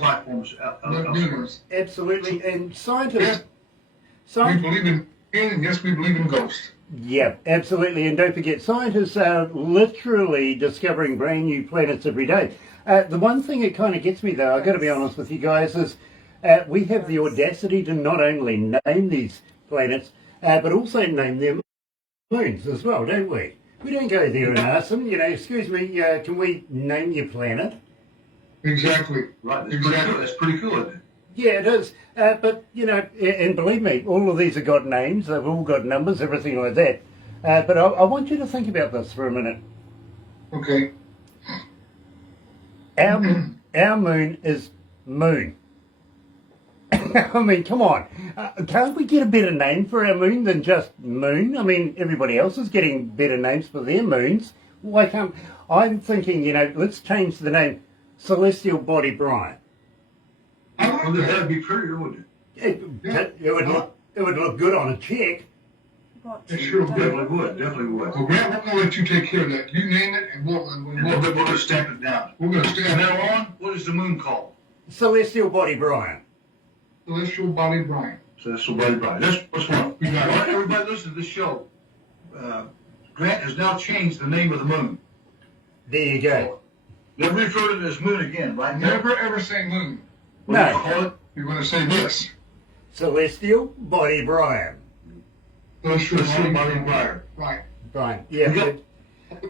life forms out there. Millions. Absolutely. And scientists... We believe in and yes, we believe in ghosts. Yeah, absolutely. And don't forget, scientists are literally discovering brand new planets every day. The one thing that kind of gets me, though, I've got to be honest with you guys, is we have the audacity to not only name these planets, but also name them moons as well, don't we? We don't go there and ask them, excuse me, can we name your planet? Exactly. Right, that's pretty cool. That's pretty cool, isn't it? Yeah, it is. But, you know, and believe me, all of these have got names, they've all got numbers, everything like that. But I want you to think about this for a minute. Okay. Our moon is moon. I mean, come on. Can't we get a better name for our moon than just moon? I mean, everybody else is getting better names for their moons. Why can't... I'm thinking, you know, let's change the name Celestial Body Brian. Well, that'd be prettier, wouldn't it? It would look good on a check. It sure would. Definitely would. Well, Grant, we're gonna let you take care of that. You name it, and we're We'll stamp it down. We're gonna stamp From it. now on, what is the moon called? Celestial Body Brian. Celestial Body Brian. Celestial Body Brian. That's one. We got it. All right, everybody listen to this show. Grant has now changed the name of the moon. There you go. Never refer to it as moon again, right? Never ever say moon. What do you No. call it? You're gonna say this. Celestial Body Brian. Celestial Body Brian. Right. Brian. Yeah. Yep.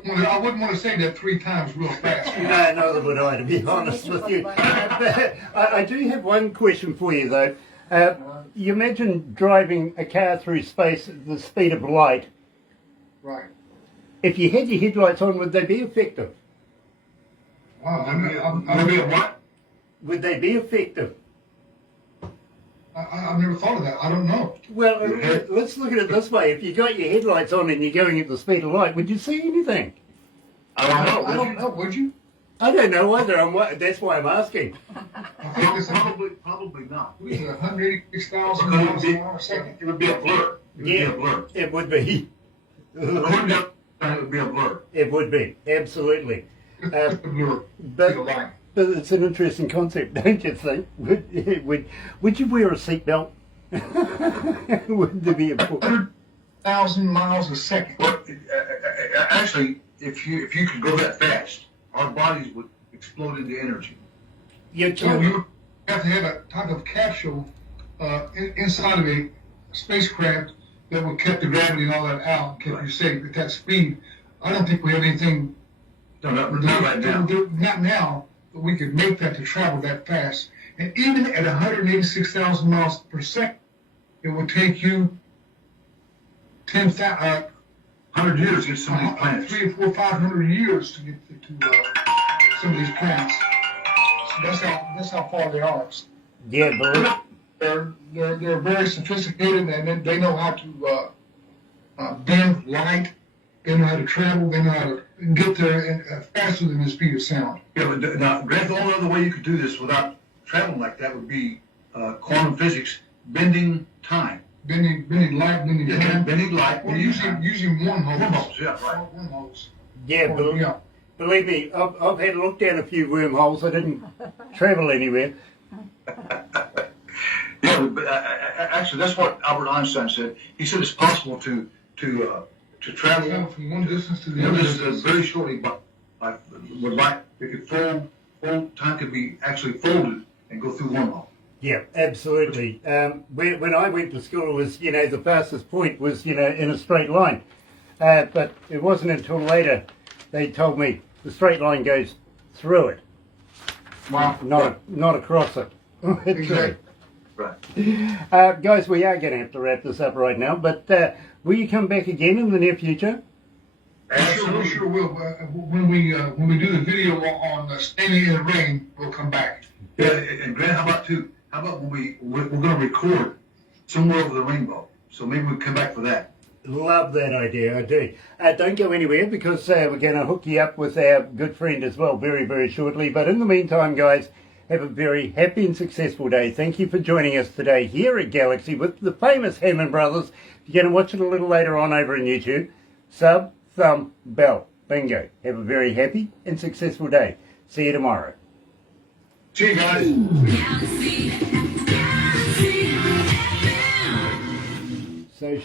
I wouldn't want to say that 3 times real fast. No, neither would I, to be honest with you. I do have one question for you, though. You imagine driving a car through space at the speed of light. Right. If you had your headlights on, would they be effective? Wow, Maybe a what? Would they be effective? I've never thought of that. I don't know. Well, let's look at it this way. If you got your headlights on and you're going at the speed of light, would you see anything? I don't know. I don't know. Would you? I don't know either. That's why I'm asking. I think it's Probably not. 186,000 Because miles an hour a second. it would be a blur. It would be a blur. It would be. According to it would be a blur. It would be, absolutely. Just a blur. But, Like a line. but it's an interesting concept, don't you think? Would you wear a seatbelt? Would there be a... 100,000 miles a second. Well, actually, if you could go that fast, our bodies would explode into energy. You're So telling we would have to have a type of capsule inside of a spacecraft that would keep the gravity and all that out, keep you safe at that speed. I don't think we have anything. No, not right now. Not now, but we could make that to travel that fast. And even at 186,000 miles per second, it would take you 100 years to get some of these planets. 300 or 400, 500 years to get to some of these planets. So that's how far they are. Yeah, but They're very sophisticated, and then they know how to bend light. They know how to travel. They know how to get there faster than the speed of sound. Yeah, but now, Grant, the only other way you could do this without traveling like that would be quantum physics, bending time. Bending light, bending time. Bending light, Well, bending time. using wormholes. Wormholes, yeah, right. Wormholes. yeah, believe me, I've had a look down a few wormholes. I didn't travel anywhere. Yeah, but actually, that's what Albert Einstein said. He said it's possible to travel Travel from one distance to the You know, other. this very shortly, but with light, it could fold, time could be actually folded and go through wormhole. Yeah, absolutely. When I went to school, it was, the fastest point was, in a straight line. But it wasn't until later they told me the straight line goes through it, Wow. not across it. Exactly. Right. Guys, we are going to have to wrap this up right now, but will you come back again in the near future? We sure will. When we do the video on standing in the rain, we'll come back. Yeah, and Grant, how about when we're going to record somewhere over the rainbow? So maybe we'll come back for that. Love that idea, I do. Don't go anywhere because we're going to hook you up with our good friend as well very, very shortly. But in the meantime, guys, have a very happy and successful day. Thank you for joining us today here at Galaxy with the famous Hammond Brothers. If you're going to watch it a little later on over on YouTube, sub, thumb, bell. Bingo. Have a very happy and successful day. See you tomorrow. See you guys. So.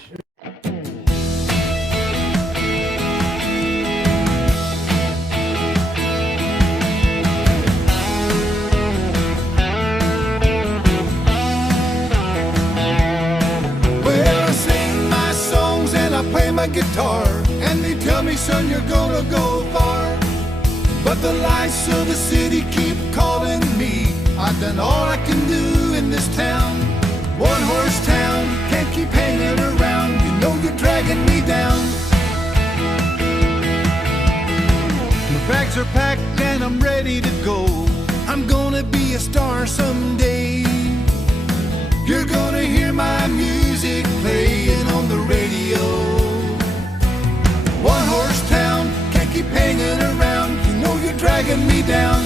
Well, I sing my songs and I play my guitar, and they tell me, son, you're gonna go far. but the lights of the city keep calling me. I've done all I can do in this town. One horse town, can't keep hanging around. You know you're dragging me down. My bags are packed and I'm ready to go. I'm gonna be a star someday. You're gonna hear my music playing on the radio. One horse town, can't keep hanging around. You know you're dragging me down.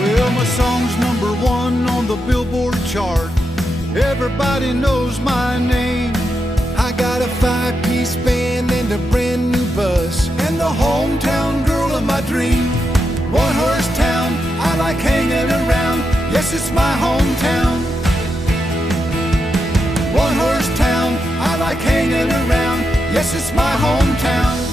Well, my song's #1 on the Billboard chart. Everybody knows my name. I got a 5-piece band and a brand new bus, and the hometown girl of my dream. One horse town, I like hanging around. Yes, it's my hometown. One horse town, I like hanging around. Yes, it's my hometown.